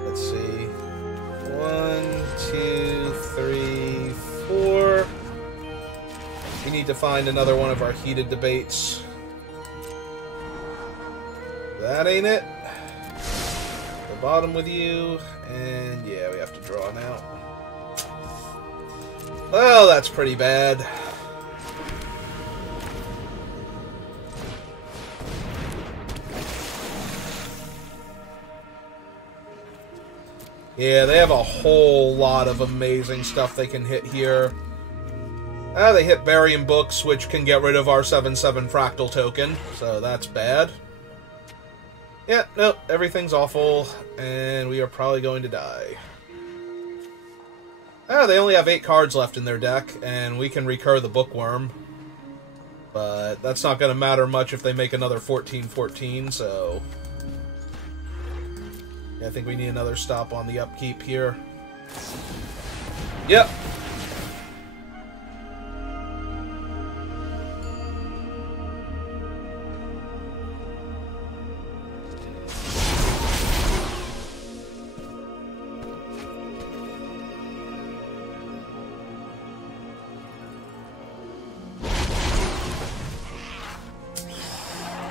Let's see. 1, 2, 3, 4. We need to find another one of our heated debates. That ain't it. The bottom with you, and yeah, we have to draw now. Well, that's pretty bad. Yeah, they have a whole lot of amazing stuff they can hit here. They hit Burying Books, which can get rid of our 7/7 Fractal token, so that's bad. Yeah, no, everything's awful, and we are probably going to die. They only have 8 cards left in their deck, and we can recur the Bookworm. But that's not going to matter much if they make another 14/14, so... Yeah, I think we need another stop on the upkeep here. Yep.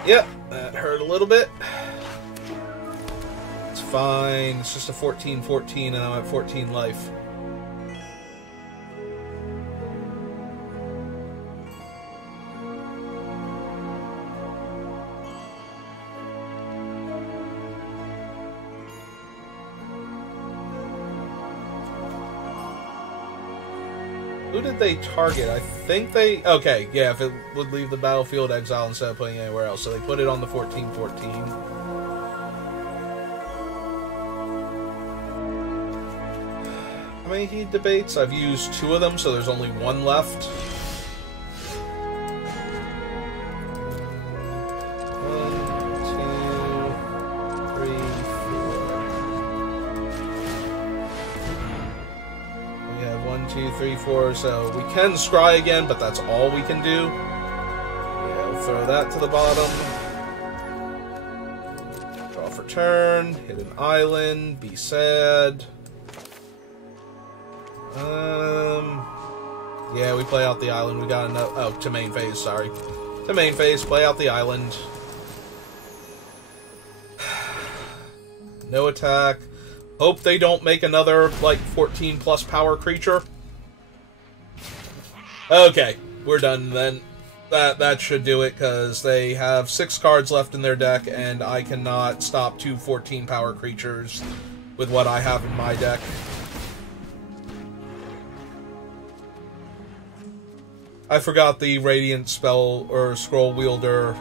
Yep, that hurt a little bit. It's fine. It's just a 14/14 and I'm at 14 life. Who did they target? I think they... Okay, yeah, if it would leave the battlefield, exile instead of putting it anywhere else. So they put it on the 14/14. How many heat debates? I've used 2 of them, so there's only 1 left. 2, 3, 4, so we can scry again, but that's all we can do. Yeah, we'll throw that to the bottom. Draw for turn, hit an island, be sad. Yeah, we play out the island. We got enough. Oh, to main phase, sorry. To main phase, play out the island. No attack. Hope they don't make another, like, 14 plus power creature. Okay, we're done then. That should do it, because they have 6 cards left in their deck, and I cannot stop 2 14 power creatures with what I have in my deck. I forgot the Radiant spell, or Scroll Wielder,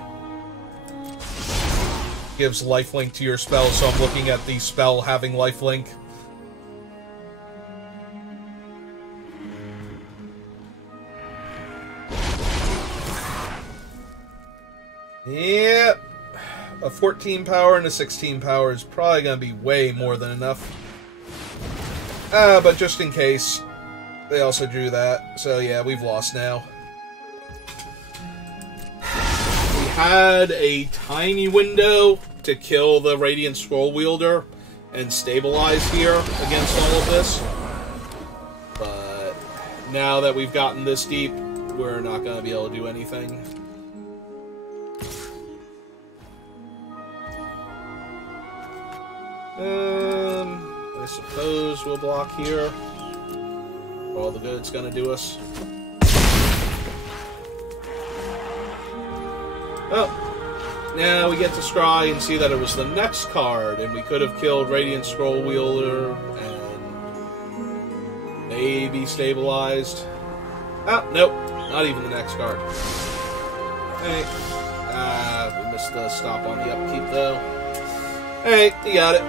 gives lifelink to your spell, so I'm looking at the spell having lifelink. Yep. A 14 power and a 16 power is probably going to be way more than enough. But just in case, they also drew that. So yeah, we've lost now. We had a tiny window to kill the Radiant Scroll Wielder and stabilize here against all of this. But now that we've gotten this deep, we're not going to be able to do anything. I suppose we'll block here. For all the good it's gonna do us. Oh, now we get to scry and see that it was the next card, and we could have killed Radiant Scroll Wielder and maybe stabilized. Oh, nope, not even the next card. Hey, we missed the stop on the upkeep though. Hey, you got it.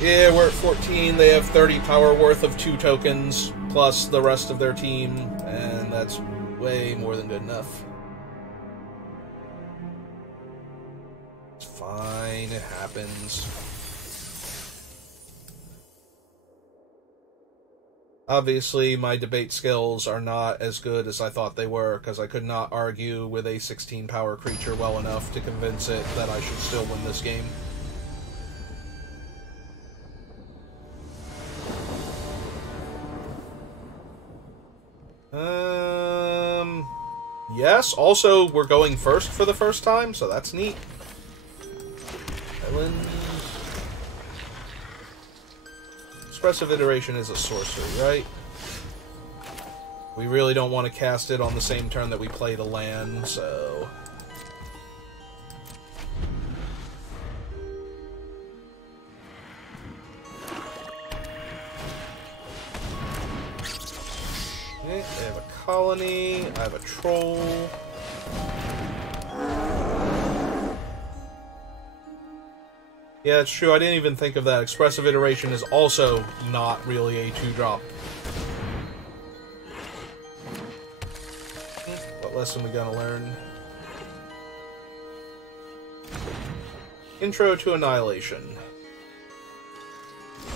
Yeah, we're at 14. They have 30 power worth of 2 tokens, plus the rest of their team, and that's way more than good enough. It's fine, it happens. Obviously, my debate skills are not as good as I thought they were, because I could not argue with a 16-power creature well enough to convince it that I should still win this game. Yes, also, we're going first for the first time, so that's neat. Island. Expressive Iteration is a sorcery, right? We really don't want to cast it on the same turn that we play the land, so... Okay, I have a colony, I have a troll. Yeah, it's true, I didn't even think of that. Expressive Iteration is also not really a 2-drop. What lesson we gonna learn? Intro to Annihilation.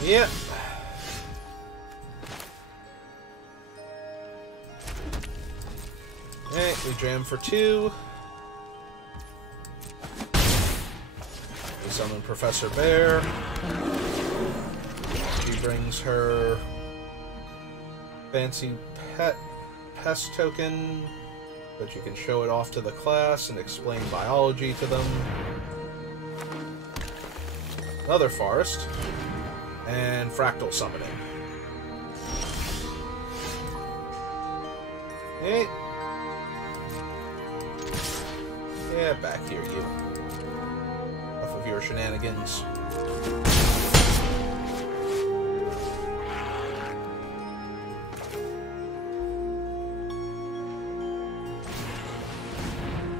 Yep. Okay, we jam for 2. We summon Professor Bear. She brings her fancy pest token, but you can show it off to the class and explain biology to them. Another forest. And fractal summoning. Okay. Yeah, back here, you. Enough of your shenanigans.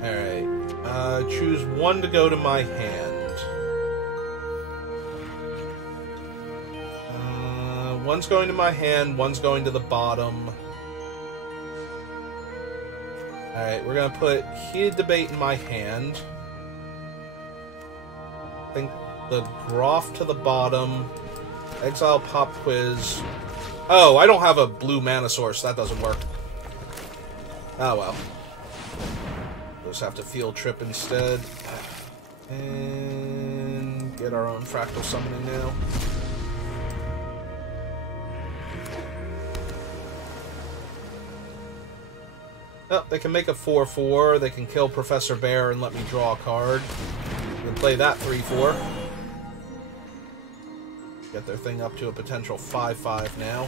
Alright. Choose one to go to my hand. One's going to my hand, one's going to the bottom. Alright, we're gonna put Heated Debate in my hand. I think the Groff to the bottom. Exile Pop Quiz. Oh, I don't have a blue mana source. That doesn't work. Oh well. We'll just have to Field Trip instead. And get our own Fractal Summoning now. Oh, they can make a 4/4, they can kill Professor Bear and let me draw a card. We can play that 3/4. Get their thing up to a potential 5/5 now.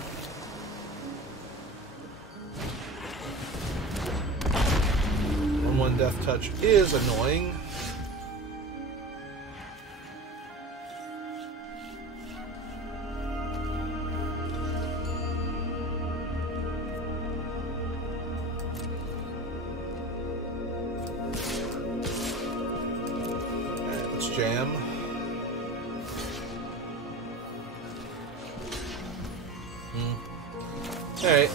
One Death Touch is annoying. Jam. Alright.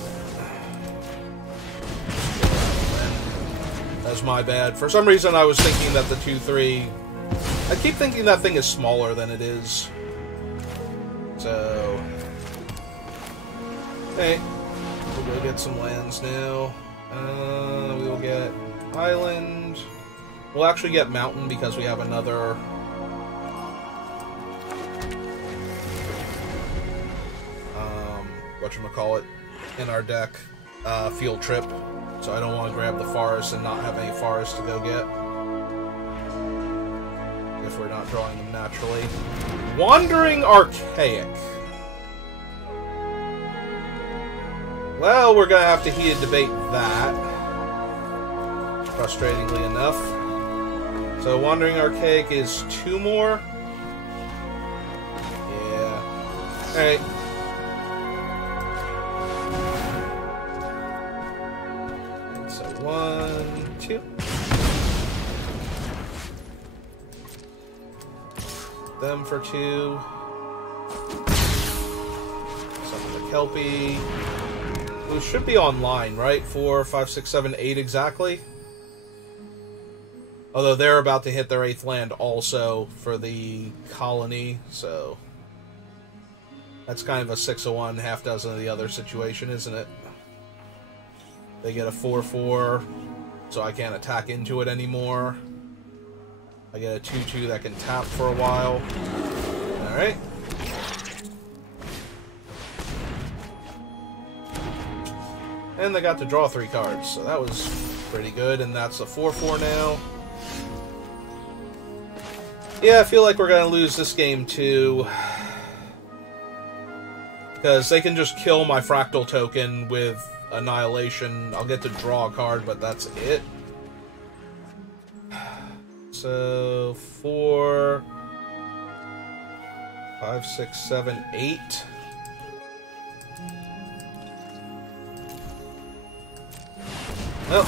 That's my bad. For some reason I was thinking that the 2/3... I keep thinking that thing is smaller than it is. So... Hey. We'll go get some lands now. We will get Island. We'll actually get Mountain because we have another... whatchamacallit in our deck. Field Trip. So I don't want to grab the forest and not have any forest to go get. If we're not drawing them naturally. Wandering Archaic. Well, we're going to have to Heated Debate that. Frustratingly enough. So Wandering Archaic is 2 more. Yeah. Alright. So 1, 2. Them for 2. Summon the Kelpie. Who should be online, right? 4, 5, 6, 7, 8 exactly. Although they're about to hit their 8th land also for the colony, so... That's kind of a 6 of one, half dozen of the other situation, isn't it? They get a 4/4, so I can't attack into it anymore. I get a 2/2 that can tap for a while. Alright. And they got to draw 3 cards, so that was pretty good, and that's a 4/4 now. Yeah, I feel like we're going to lose this game too. Because they can just kill my Fractal token with Annihilation. I'll get to draw a card, but that's it. So, 4, 5, 6, 7, 8. Nope.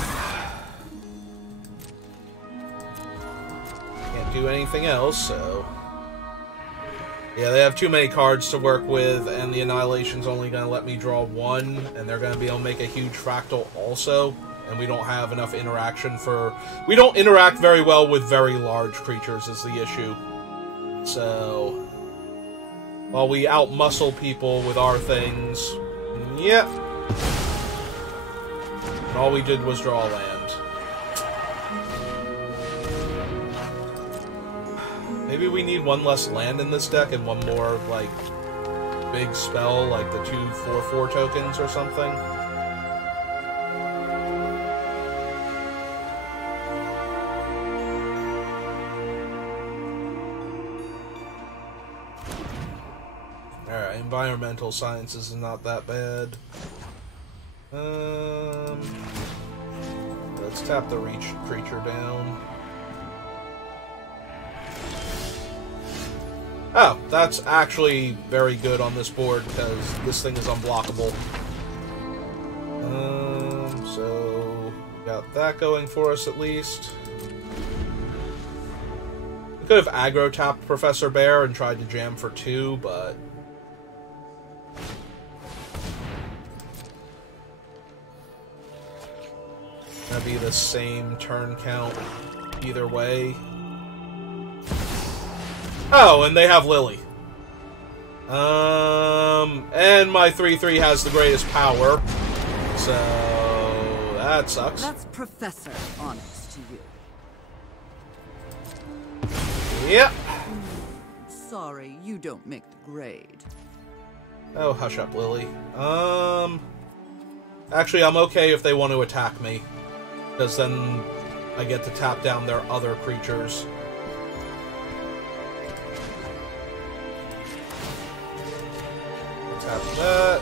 Can't do anything else, so... Yeah, they have too many cards to work with, and the Annihilation's only going to let me draw 1, and they're going to be able to make a huge Fractal also, and we don't have enough interaction for... We don't interact very well with very large creatures is the issue. So... While we outmuscle people with our things... Yep. And all we did was draw a land. Maybe we need one less land in this deck and one more, like, big spell, like the 2 4/4 tokens or something. Alright, environmental sciences is not that bad. Let's tap the reach creature down. Oh, that's actually very good on this board, because this thing is unblockable. So, got that going for us at least. We could have aggro-tapped Professor Bear and tried to jam for 2, but... That'd be the same turn count either way. Oh, and they have Lily. And my 3/3 has the greatest power. So, that sucks. That's Professor honest to you. Yep. Sorry, you don't make the grade. Oh, hush up, Lily. Actually, I'm okay if they want to attack me. Because then I get to tap down their other creatures. Tap that.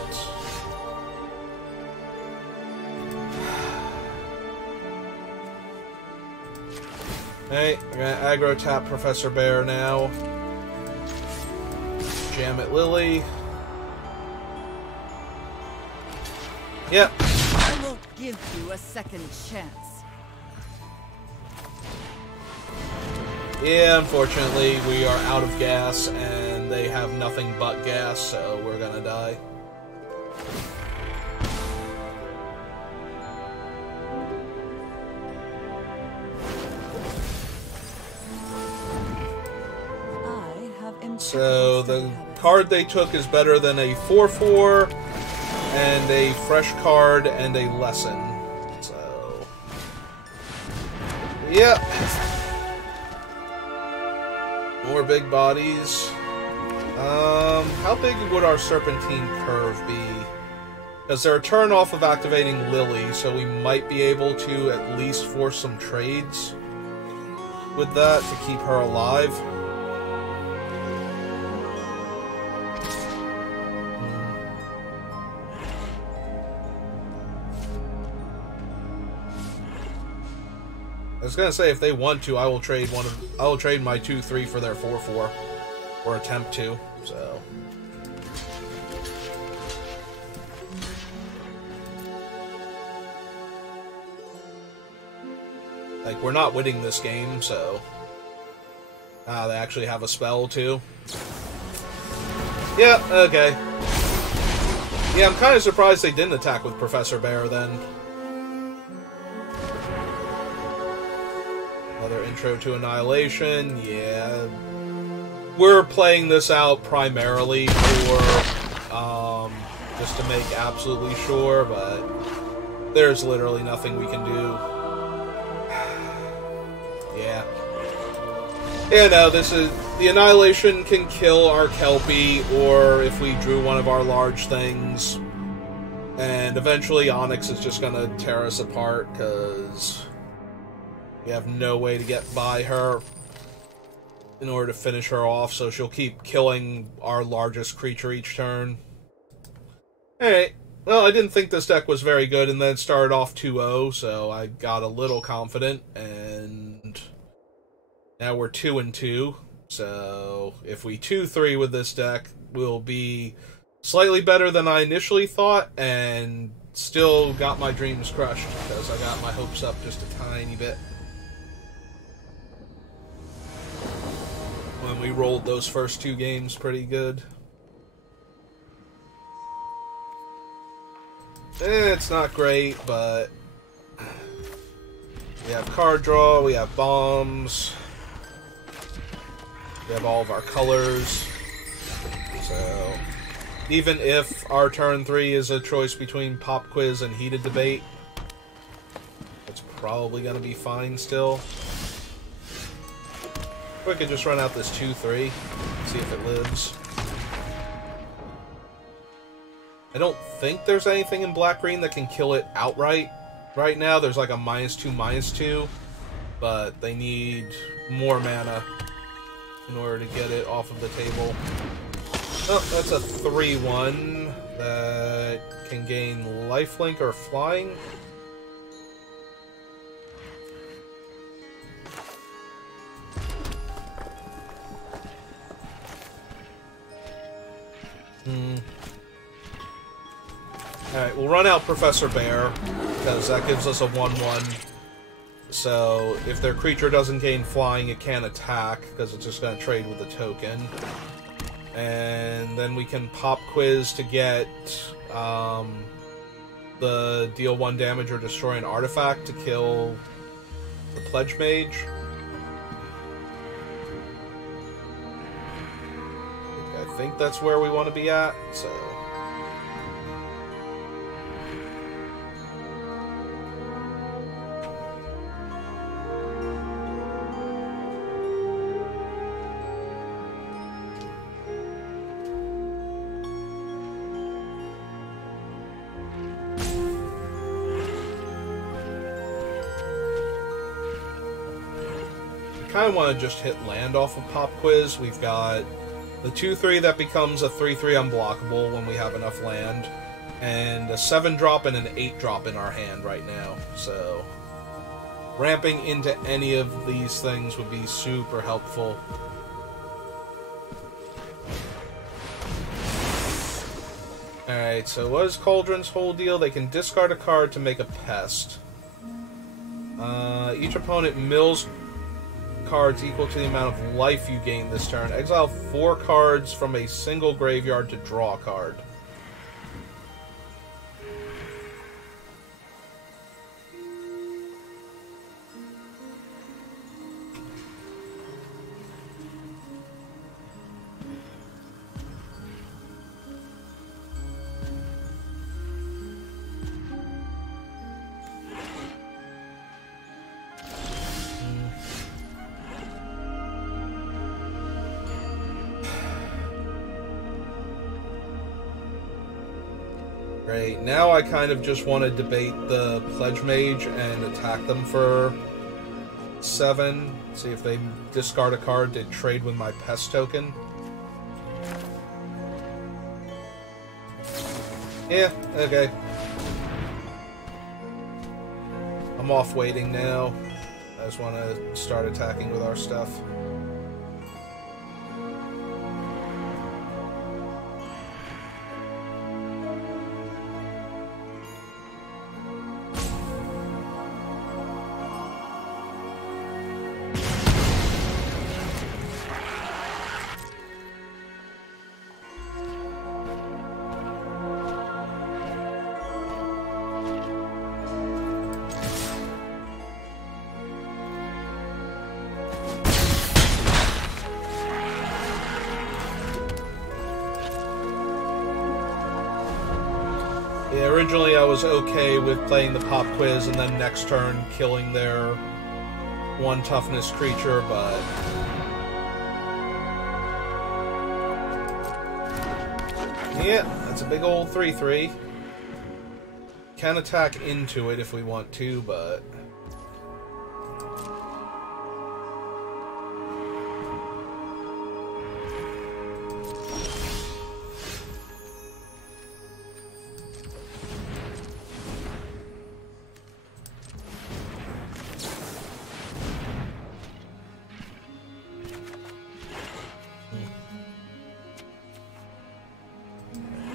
Hey, we're gonna aggro tap Professor Bear now. Jam at Lily. Yep. I won't give you a second chance. Yeah, unfortunately, we are out of gas, and they have nothing but gas, so we're gonna die. So, the card they took is better than a 4/4, and a fresh card, and a lesson. So... Yep. More big bodies. How big would our Serpentine Curve be? Because they're a turn off of activating Lily, so we might be able to at least force some trades with that to keep her alive. I was gonna say, if they want to, I will trade my 2/3 for their 4/4, or attempt to. So, like, we're not winning this game, so they actually have a spell too. Yeah, okay. Yeah, I'm kind of surprised they didn't attack with Professor Bear then. Another intro to Annihilation. Yeah. We're playing this out primarily for, just to make absolutely sure, but there's literally nothing we can do. Yeah. Yeah, no, this is... The Annihilation can kill our Kelpie, or if we drew one of our large things. And eventually Onyx is just gonna tear us apart, because we have no way to get by her in order to finish her off, so she'll keep killing our largest creature each turn. Alright, well, I didn't think this deck was very good, and then it started off 2-0, so I got a little confident, and now we're 2-2, so if we 2-3 with this deck, we'll be slightly better than I initially thought, and still got my dreams crushed, because I got my hopes up just a tiny bit. When we rolled those first 2 games pretty good. It's not great, but we have card draw, we have bombs, we have all of our colors, so even if our turn 3 is a choice between Pop Quiz and Heated Debate, it's probably going to be fine still. We could just run out this 2-3, see if it lives. I don't think there's anything in black-green that can kill it outright. Right now, there's like a -2/-2, but they need more mana in order to get it off of the table. Oh, that's a 3-1 that can gain lifelink or flying. Alright, we'll run out Professor Bear, because that gives us a 1-1. So, if their creature doesn't gain flying, it can't attack, because it's just going to trade with the token. And then we can Pop Quiz to get the deal 1 damage or destroy an artifact to kill the Pledge Mage. I think that's where we want to be at, so... I kind of want to just hit land off of Pop Quiz. We've got the 2-3 that becomes a 3-3 unblockable when we have enough land, and a 7-drop and an 8-drop in our hand right now. So ramping into any of these things would be super helpful. Alright, so what is Cauldron's whole deal? They can discard a card to make a pest. Each opponent mills cards equal to the amount of life you gain this turn. Exile 4 cards from a single graveyard to draw a card. Right, now I kind of just want to debate the Pledge Mage and attack them for 7. See if they discard a card to trade with my Pest token. Yeah, okay. I'm off waiting now. I just want to start attacking with our stuff. Originally I was okay with playing the pop quiz and then next turn killing their one toughness creature, but yeah, that's a big old 3/3. Can attack into it if we want to, but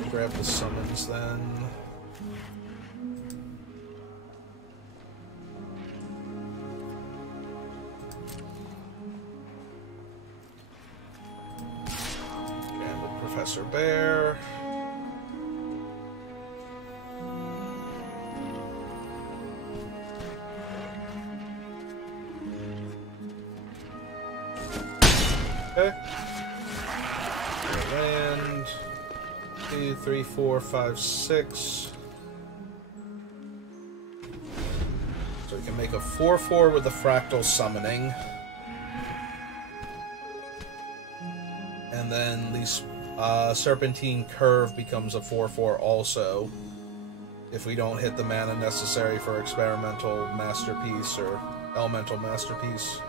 grab the summons then. Grab the Professor Bear. Okay. Land. 2, 3, 4, 5, 6. So we can make a 4/4 with the fractal summoning. And then these Serpentine Curve becomes a 4/4 also. If we don't hit the mana necessary for Experimental Masterpiece or Elemental Masterpiece.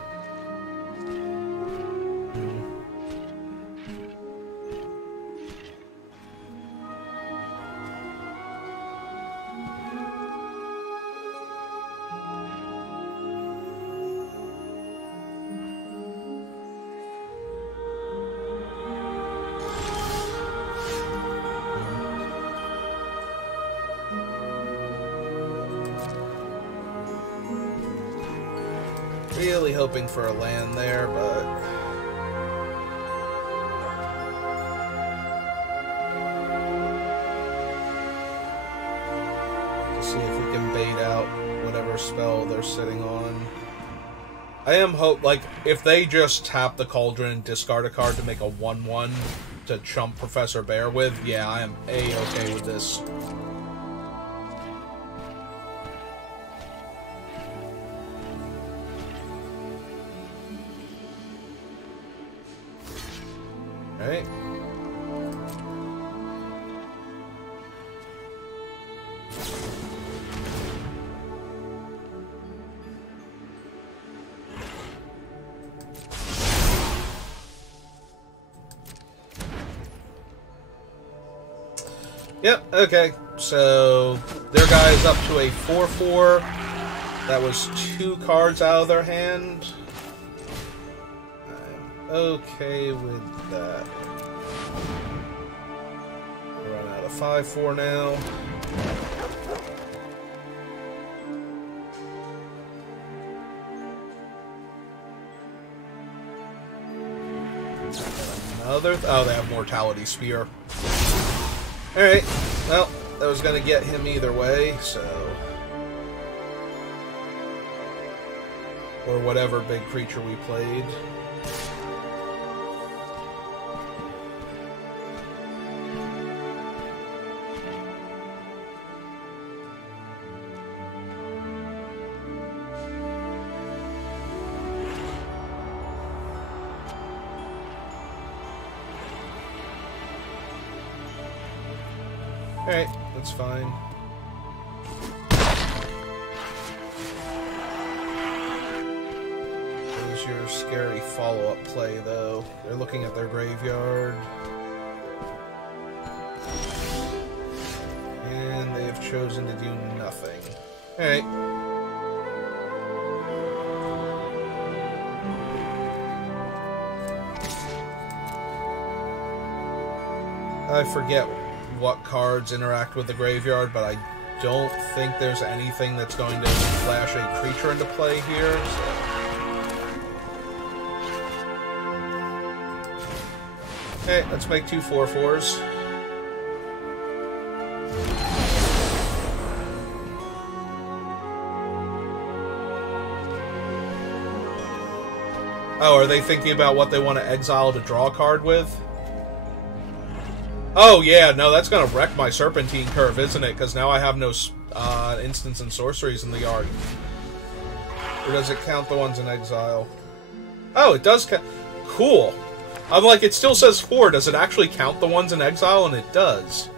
Really hoping for a land there, but to see if we can bait out whatever spell they're sitting on. I am like, if they just tap the Cauldron and discard a card to make a 1/1 to chump Professor Bear with, yeah, I am A-okay with this. Alright. Yep, okay. So their guy is up to a 4/4. That was 2 cards out of their hand. I'm okay with that. Run out of 5/4 now. Another. Oh, they have Mortality Spear. Alright, well, that was going to get him either way, so. Or whatever big creature we played. Alright, that's fine. There's your scary follow-up play, though. They're looking at their graveyard. And they've chosen to do nothing. Alright. I forget what cards interact with the graveyard, but I don't think there's anything that's going to flash a creature into play here. So. Okay, let's make 2 4/4s. Oh, are they thinking about what they want to exile to draw a card with? Oh, yeah, no, that's gonna wreck my Serpentine curve, isn't it? Because now I have no instants and sorceries in the yard. Or does it count the ones in exile? Oh, it does count. Cool. I'm like, it still says 4. Does it actually count the ones in exile? And it does.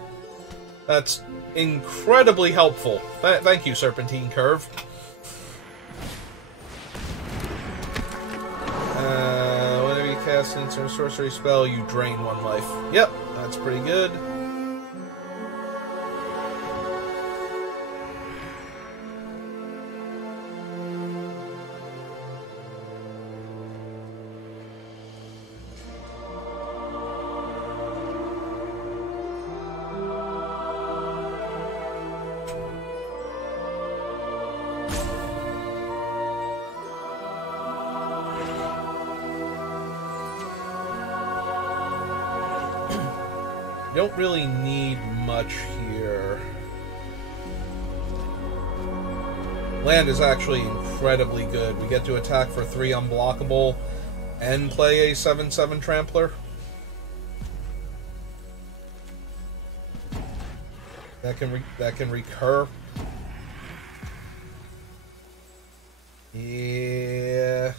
That's incredibly helpful. Thank you, Serpentine Curve. Whenever you cast an instant sorcery spell, you drain 1 life. Yep, that's pretty good. Don't really need much here. Land is actually incredibly good. We get to attack for 3 unblockable and play a 7/7 Trampler. That can recur. Yeah.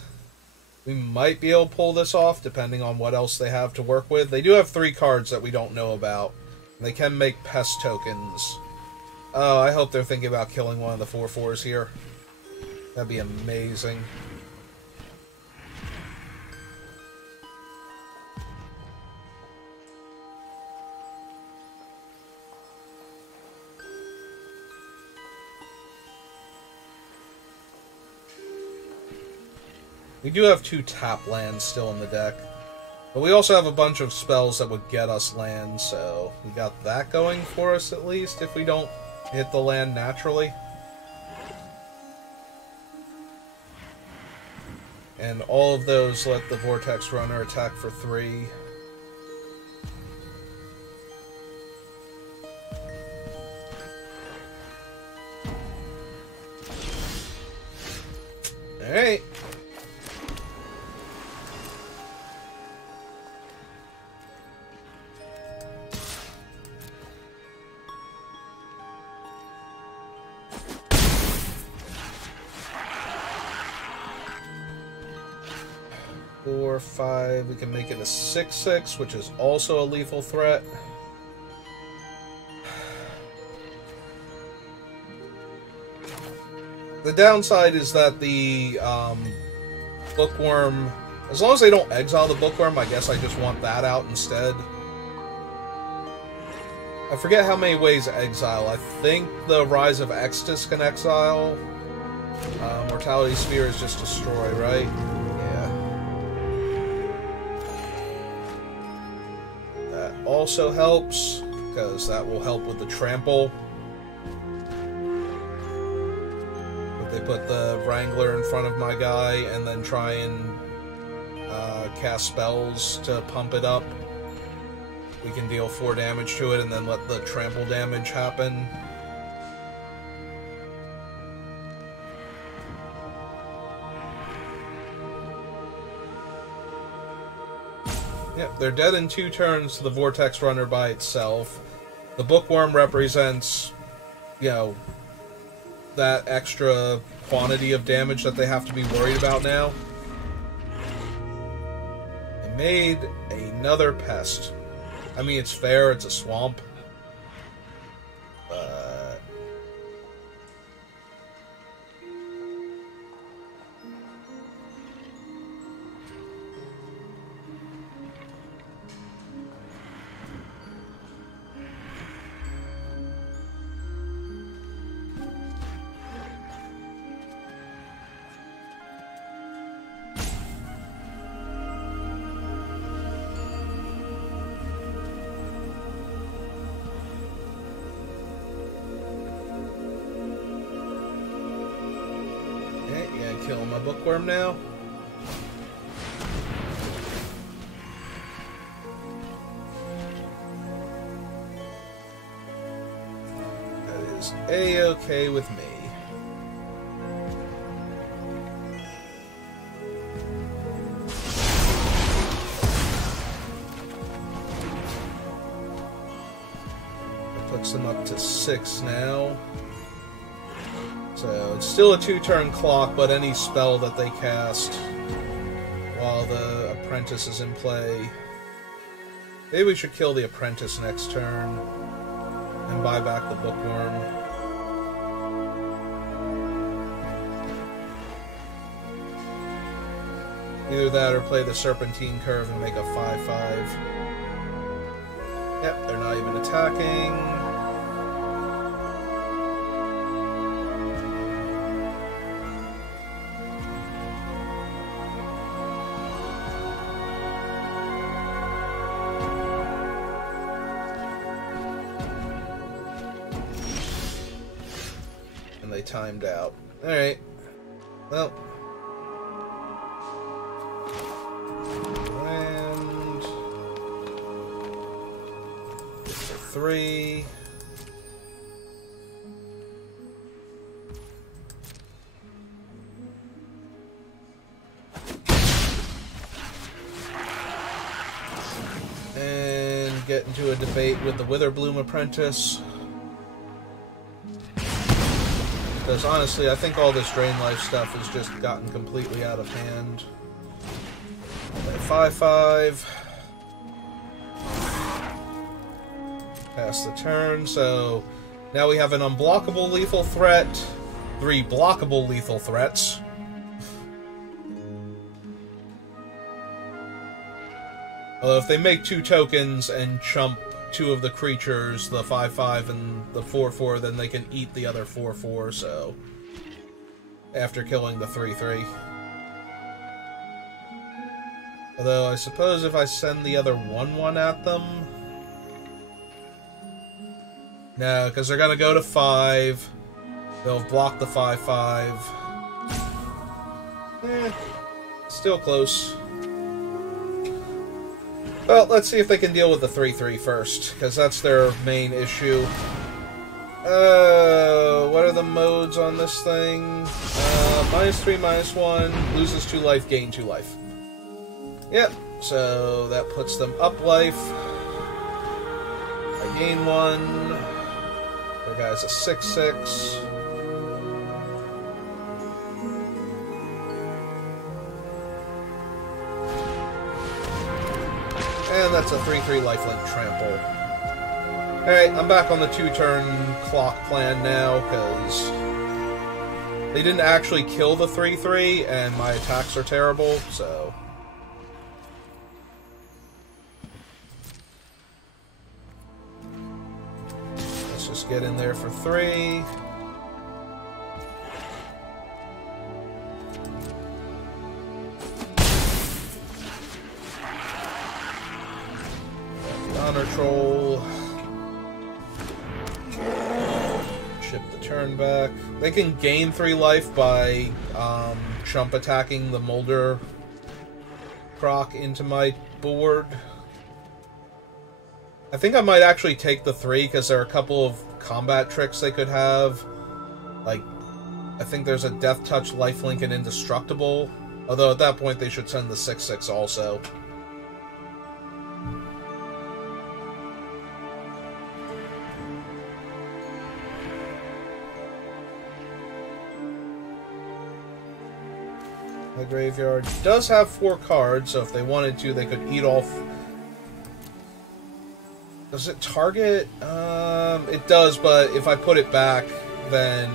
We might be able to pull this off, depending on what else they have to work with. They do have 3 cards that we don't know about. They can make pest tokens. Oh, I hope they're thinking about killing one of the 4/4s here. That'd be amazing. We do have 2 tap lands still in the deck. But we also have a bunch of spells that would get us lands, so we got that going for us at least, if we don't hit the land naturally. And all of those let the Vortex Runner attack for 3. Alright. Four, 5, we can make it a 6/6, which is also a lethal threat. The downside is that the Bookworm, as long as they don't exile the Bookworm, I guess I just want that out instead. I forget how many ways exile. I think the Rise of Extus can exile. Mortality Sphere is just destroy, right? Also helps, because that will help with the trample. If they put the Wrangler in front of my guy and then try and cast spells to pump it up, we can deal 4 damage to it and then let the trample damage happen. Yep, they're dead in 2 turns to the Vortex Runner by itself. The Bookworm represents, you know, that extra quantity of damage that they have to be worried about now. They made another pest. I mean, it's fair, it's a swamp. But killing my Bookworm now. That is A-okay with me. takes them up to 6 now. So it's still a 2-turn clock, but any spell that they cast while the apprentice is in play. Maybe we should kill the apprentice next turn and buy back the bookworm. Either that or play the Serpentine Curve and make a 5/5. Yep, they're not even attacking. And they timed out. Alright. Well. Land. 3. And get into a debate with the Witherbloom Apprentice. Because honestly, I think all this Drain Life stuff has just gotten completely out of hand. 5/5. Pass the turn, so now we have an unblockable lethal threat, 3 blockable lethal threats. Although if they make 2 tokens and chump 2 of the creatures, the 5/5 and the 4/4, then they can eat the other 4/4, so after killing the 3/3. Although, I suppose if I send the other 1/1 at them... No, because they're going to go to 5. They'll block the 5/5. Still close. Well, let's see if they can deal with the 3/3 first, because that's their main issue. What are the modes on this thing? -3, -1, loses 2 life, gain 2 life. Yep, so that puts them up life. I gain 1. Their guy's a 6/6. And that's a 3/3 lifelink trample. Alright, I'm back on the 2-turn clock plan now, because they didn't actually kill the 3/3, and my attacks are terrible, so... Let's just get in there for 3. Honor Troll. Chip the turn back. They can gain 3 life by chump attacking the Molder Croc into my board. I think I might actually take the 3 because there are a couple of combat tricks they could have. Like, I think there's a Death Touch, Lifelink, and Indestructible. Although at that point they should send the 6/6 also. The graveyard does have 4 cards, so if they wanted to, they could eat all... Does it target? It does, but if I put it back, then...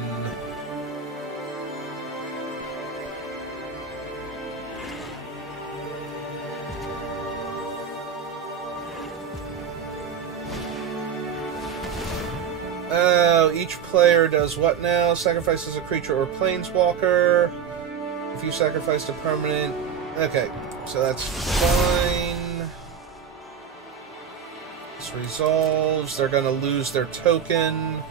Each player does what now? Sacrifices a creature or planeswalker. If you sacrificed a permanent... Okay, so that's fine. This resolves. They're going to lose their token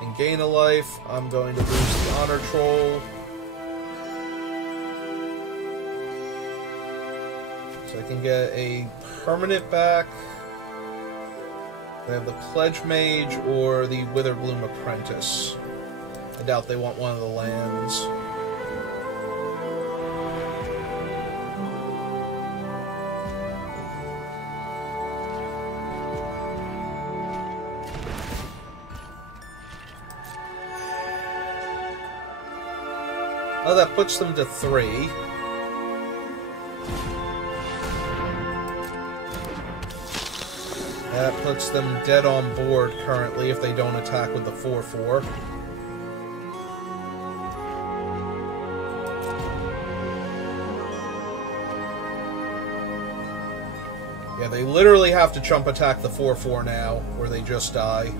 and gain a life. I'm going to lose the Honor Troll. So I can get a permanent back. They have the Pledge Mage or the Witherbloom Apprentice. I doubt they want one of the lands. Oh, that puts them to 3. That puts them dead on board currently if they don't attack with the 4-4. Yeah, they literally have to chump attack the 4-4 now, or they just die.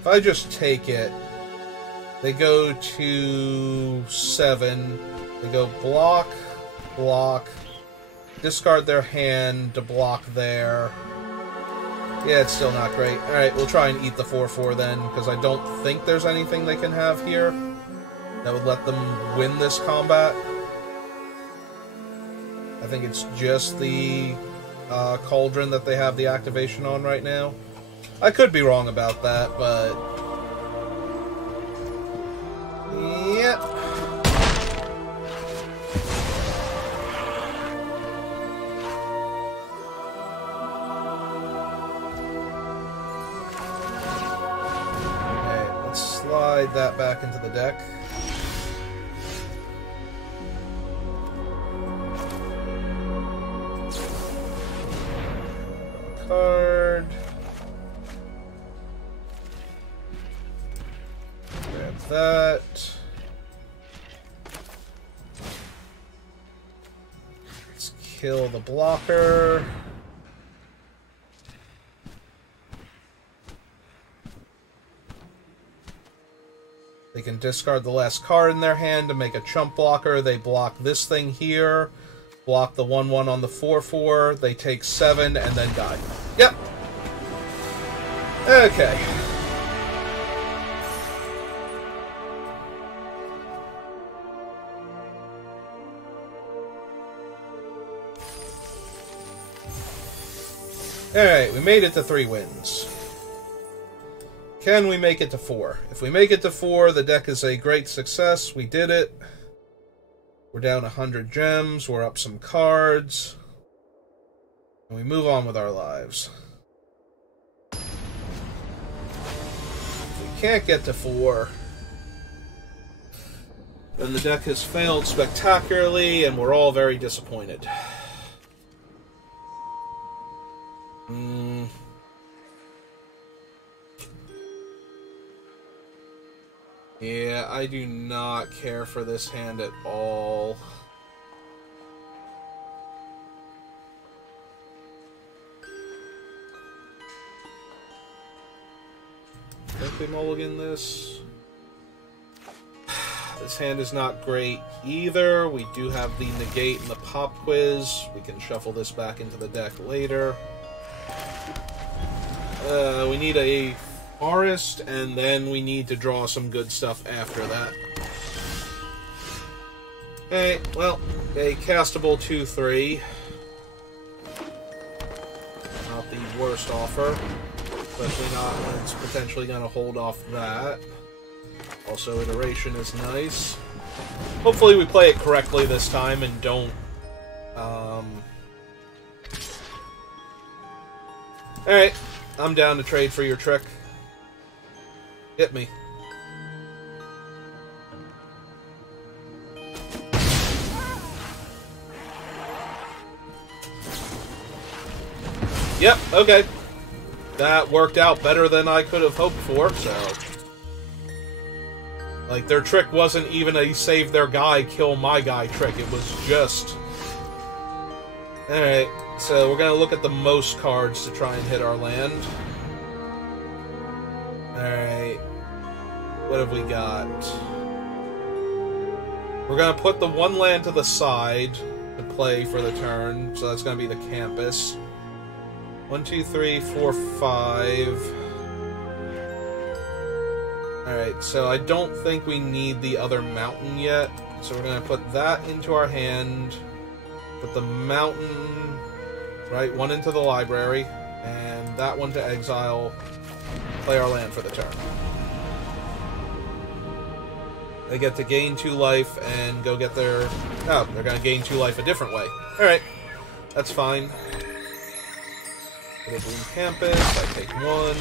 If I just take it, they go to 7. They go block, block, discard their hand to block there. Yeah, it's still not great. Alright, we'll try and eat the 4-4 then, because I don't think there's anything they can have here that would let them win this combat. I think it's just the Cauldron that they have the activation on right now. I could be wrong about that, but... Yep. Okay, let's slide that back into the deck. Card. Grab that. Let's kill the blocker. They can discard the last card in their hand to make a chump blocker. They block this thing here. Block the 1-1 on the 4-4. They take 7 and then die. Yep. Okay. Alright, we made it to 3 wins. Can we make it to 4? If we make it to 4, the deck is a great success. We did it. We're down 100 gems. We're up some cards. And we move on with our lives. If we can't get to 4, then the deck has failed spectacularly, and we're all very disappointed. Yeah, I do not care for this hand at all. Think we mulligan this? This hand is not great either. We do have the negate and the pop quiz. We can shuffle this back into the deck later. We need a forest, and then we need to draw some good stuff after that. Okay, well, a castable 2-3. Not the worst offer. Especially not when it's potentially going to hold off that. Also, iteration is nice. Hopefully we play it correctly this time and don't... Alright, I'm down to trade for your trick. Hit me. Yep, okay. That worked out better than I could have hoped for, so... Like, their trick wasn't even a save their guy, kill my guy trick. It was just... Alright, so we're gonna look at the most cards to try and hit our land. Alright. What have we got? We're gonna put the one land to the side to play for the turn, so that's gonna be the campus. 1, 2, 3, 4, 5. Alright, so I don't think we need the other mountain yet, so we're gonna put that into our hand, put the mountain, right, one into the library, and that one to exile, play our land for the turn. They get to gain 2 life and go get their... Oh, they're gonna gain 2 life a different way. Alright. That's fine. Little Bloom Campus, I take one.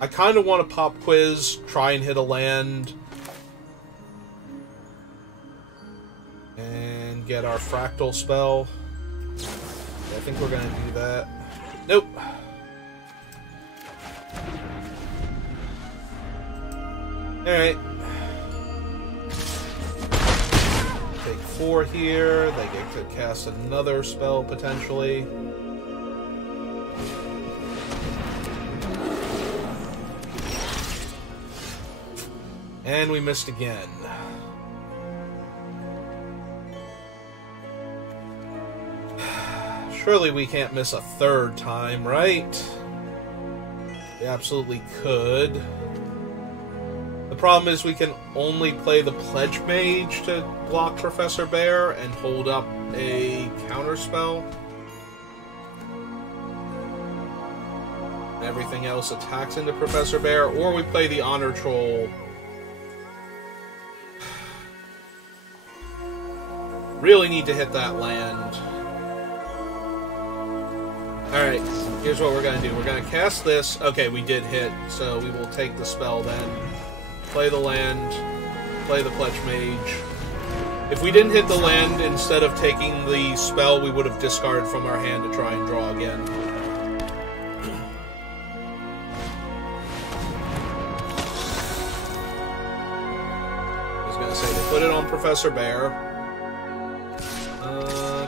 I kind of want to pop quiz, try and hit a land, and get our fractal spell. I think we're going to do that. Nope. Alright. Take 4 here. They get to cast another spell, potentially. And we missed again. Surely we can't miss a third time, right? We absolutely could. The problem is we can only play the Pledge Mage to block Professor Bear and hold up a counterspell. Everything else attacks into Professor Bear, or we play the Honor Troll. Really need to hit that land. Alright, here's what we're going to do. We're going to cast this. Okay, we did hit, so we will take the spell then. Play the land. Play the Pledge Mage. If we didn't hit the land, instead of taking the spell, we would have discarded from our hand to try and draw again. I was going to say, they put it on Professor Bear.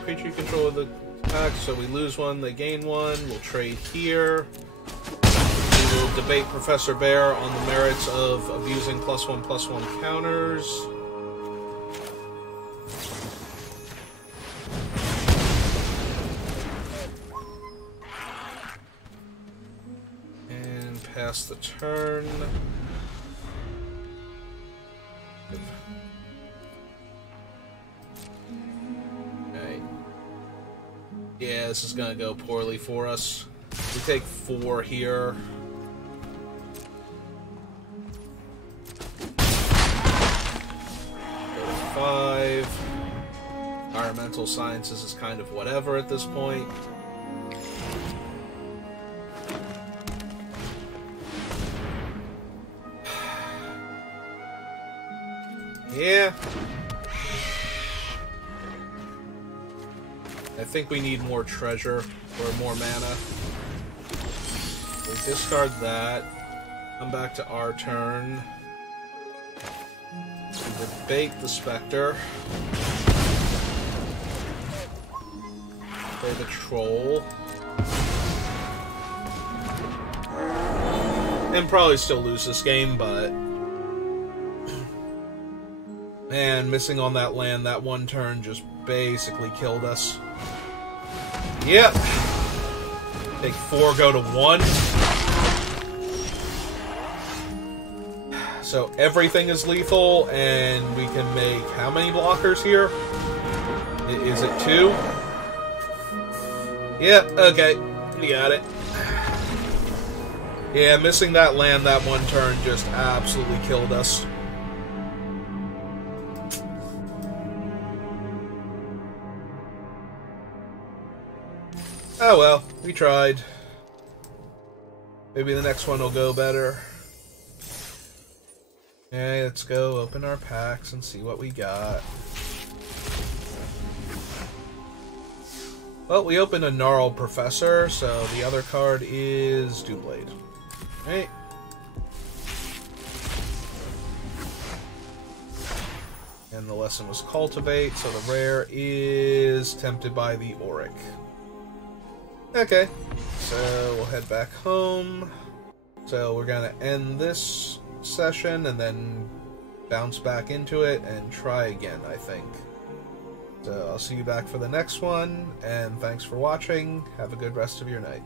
Creature you control of the attack, so we lose one, they gain one. We'll trade here. We will debate Professor Bear on the merits of abusing +1/+1 counters. And pass the turn. Yeah, this is going to go poorly for us. We take 4 here. Go to 5. Environmental Sciences is kind of whatever at this point. Yeah. I think we need more treasure or more mana. We discard that. Come back to our turn. We debate the Spectre. Play the Troll. And probably still lose this game, but... Man, missing on that land, that one turn just basically killed us. Yep. Take 4, go to 1. So everything is lethal, and we can make how many blockers here? Is it 2? Yep, okay. We got it. Yeah, missing that land that one turn just absolutely killed us. Oh well, we tried. Maybe the next one will go better. Okay, let's go open our packs and see what we got. Well, we opened a Gnarled Professor, so the other card is Doomblade. Right. And the lesson was Cultivate, so the rare is Tempted by the Auric. Okay, so we'll head back home. So we're gonna end this session and then bounce back into it and try again, I think. So I'll see you back for the next one, and thanks for watching. Have a good rest of your night.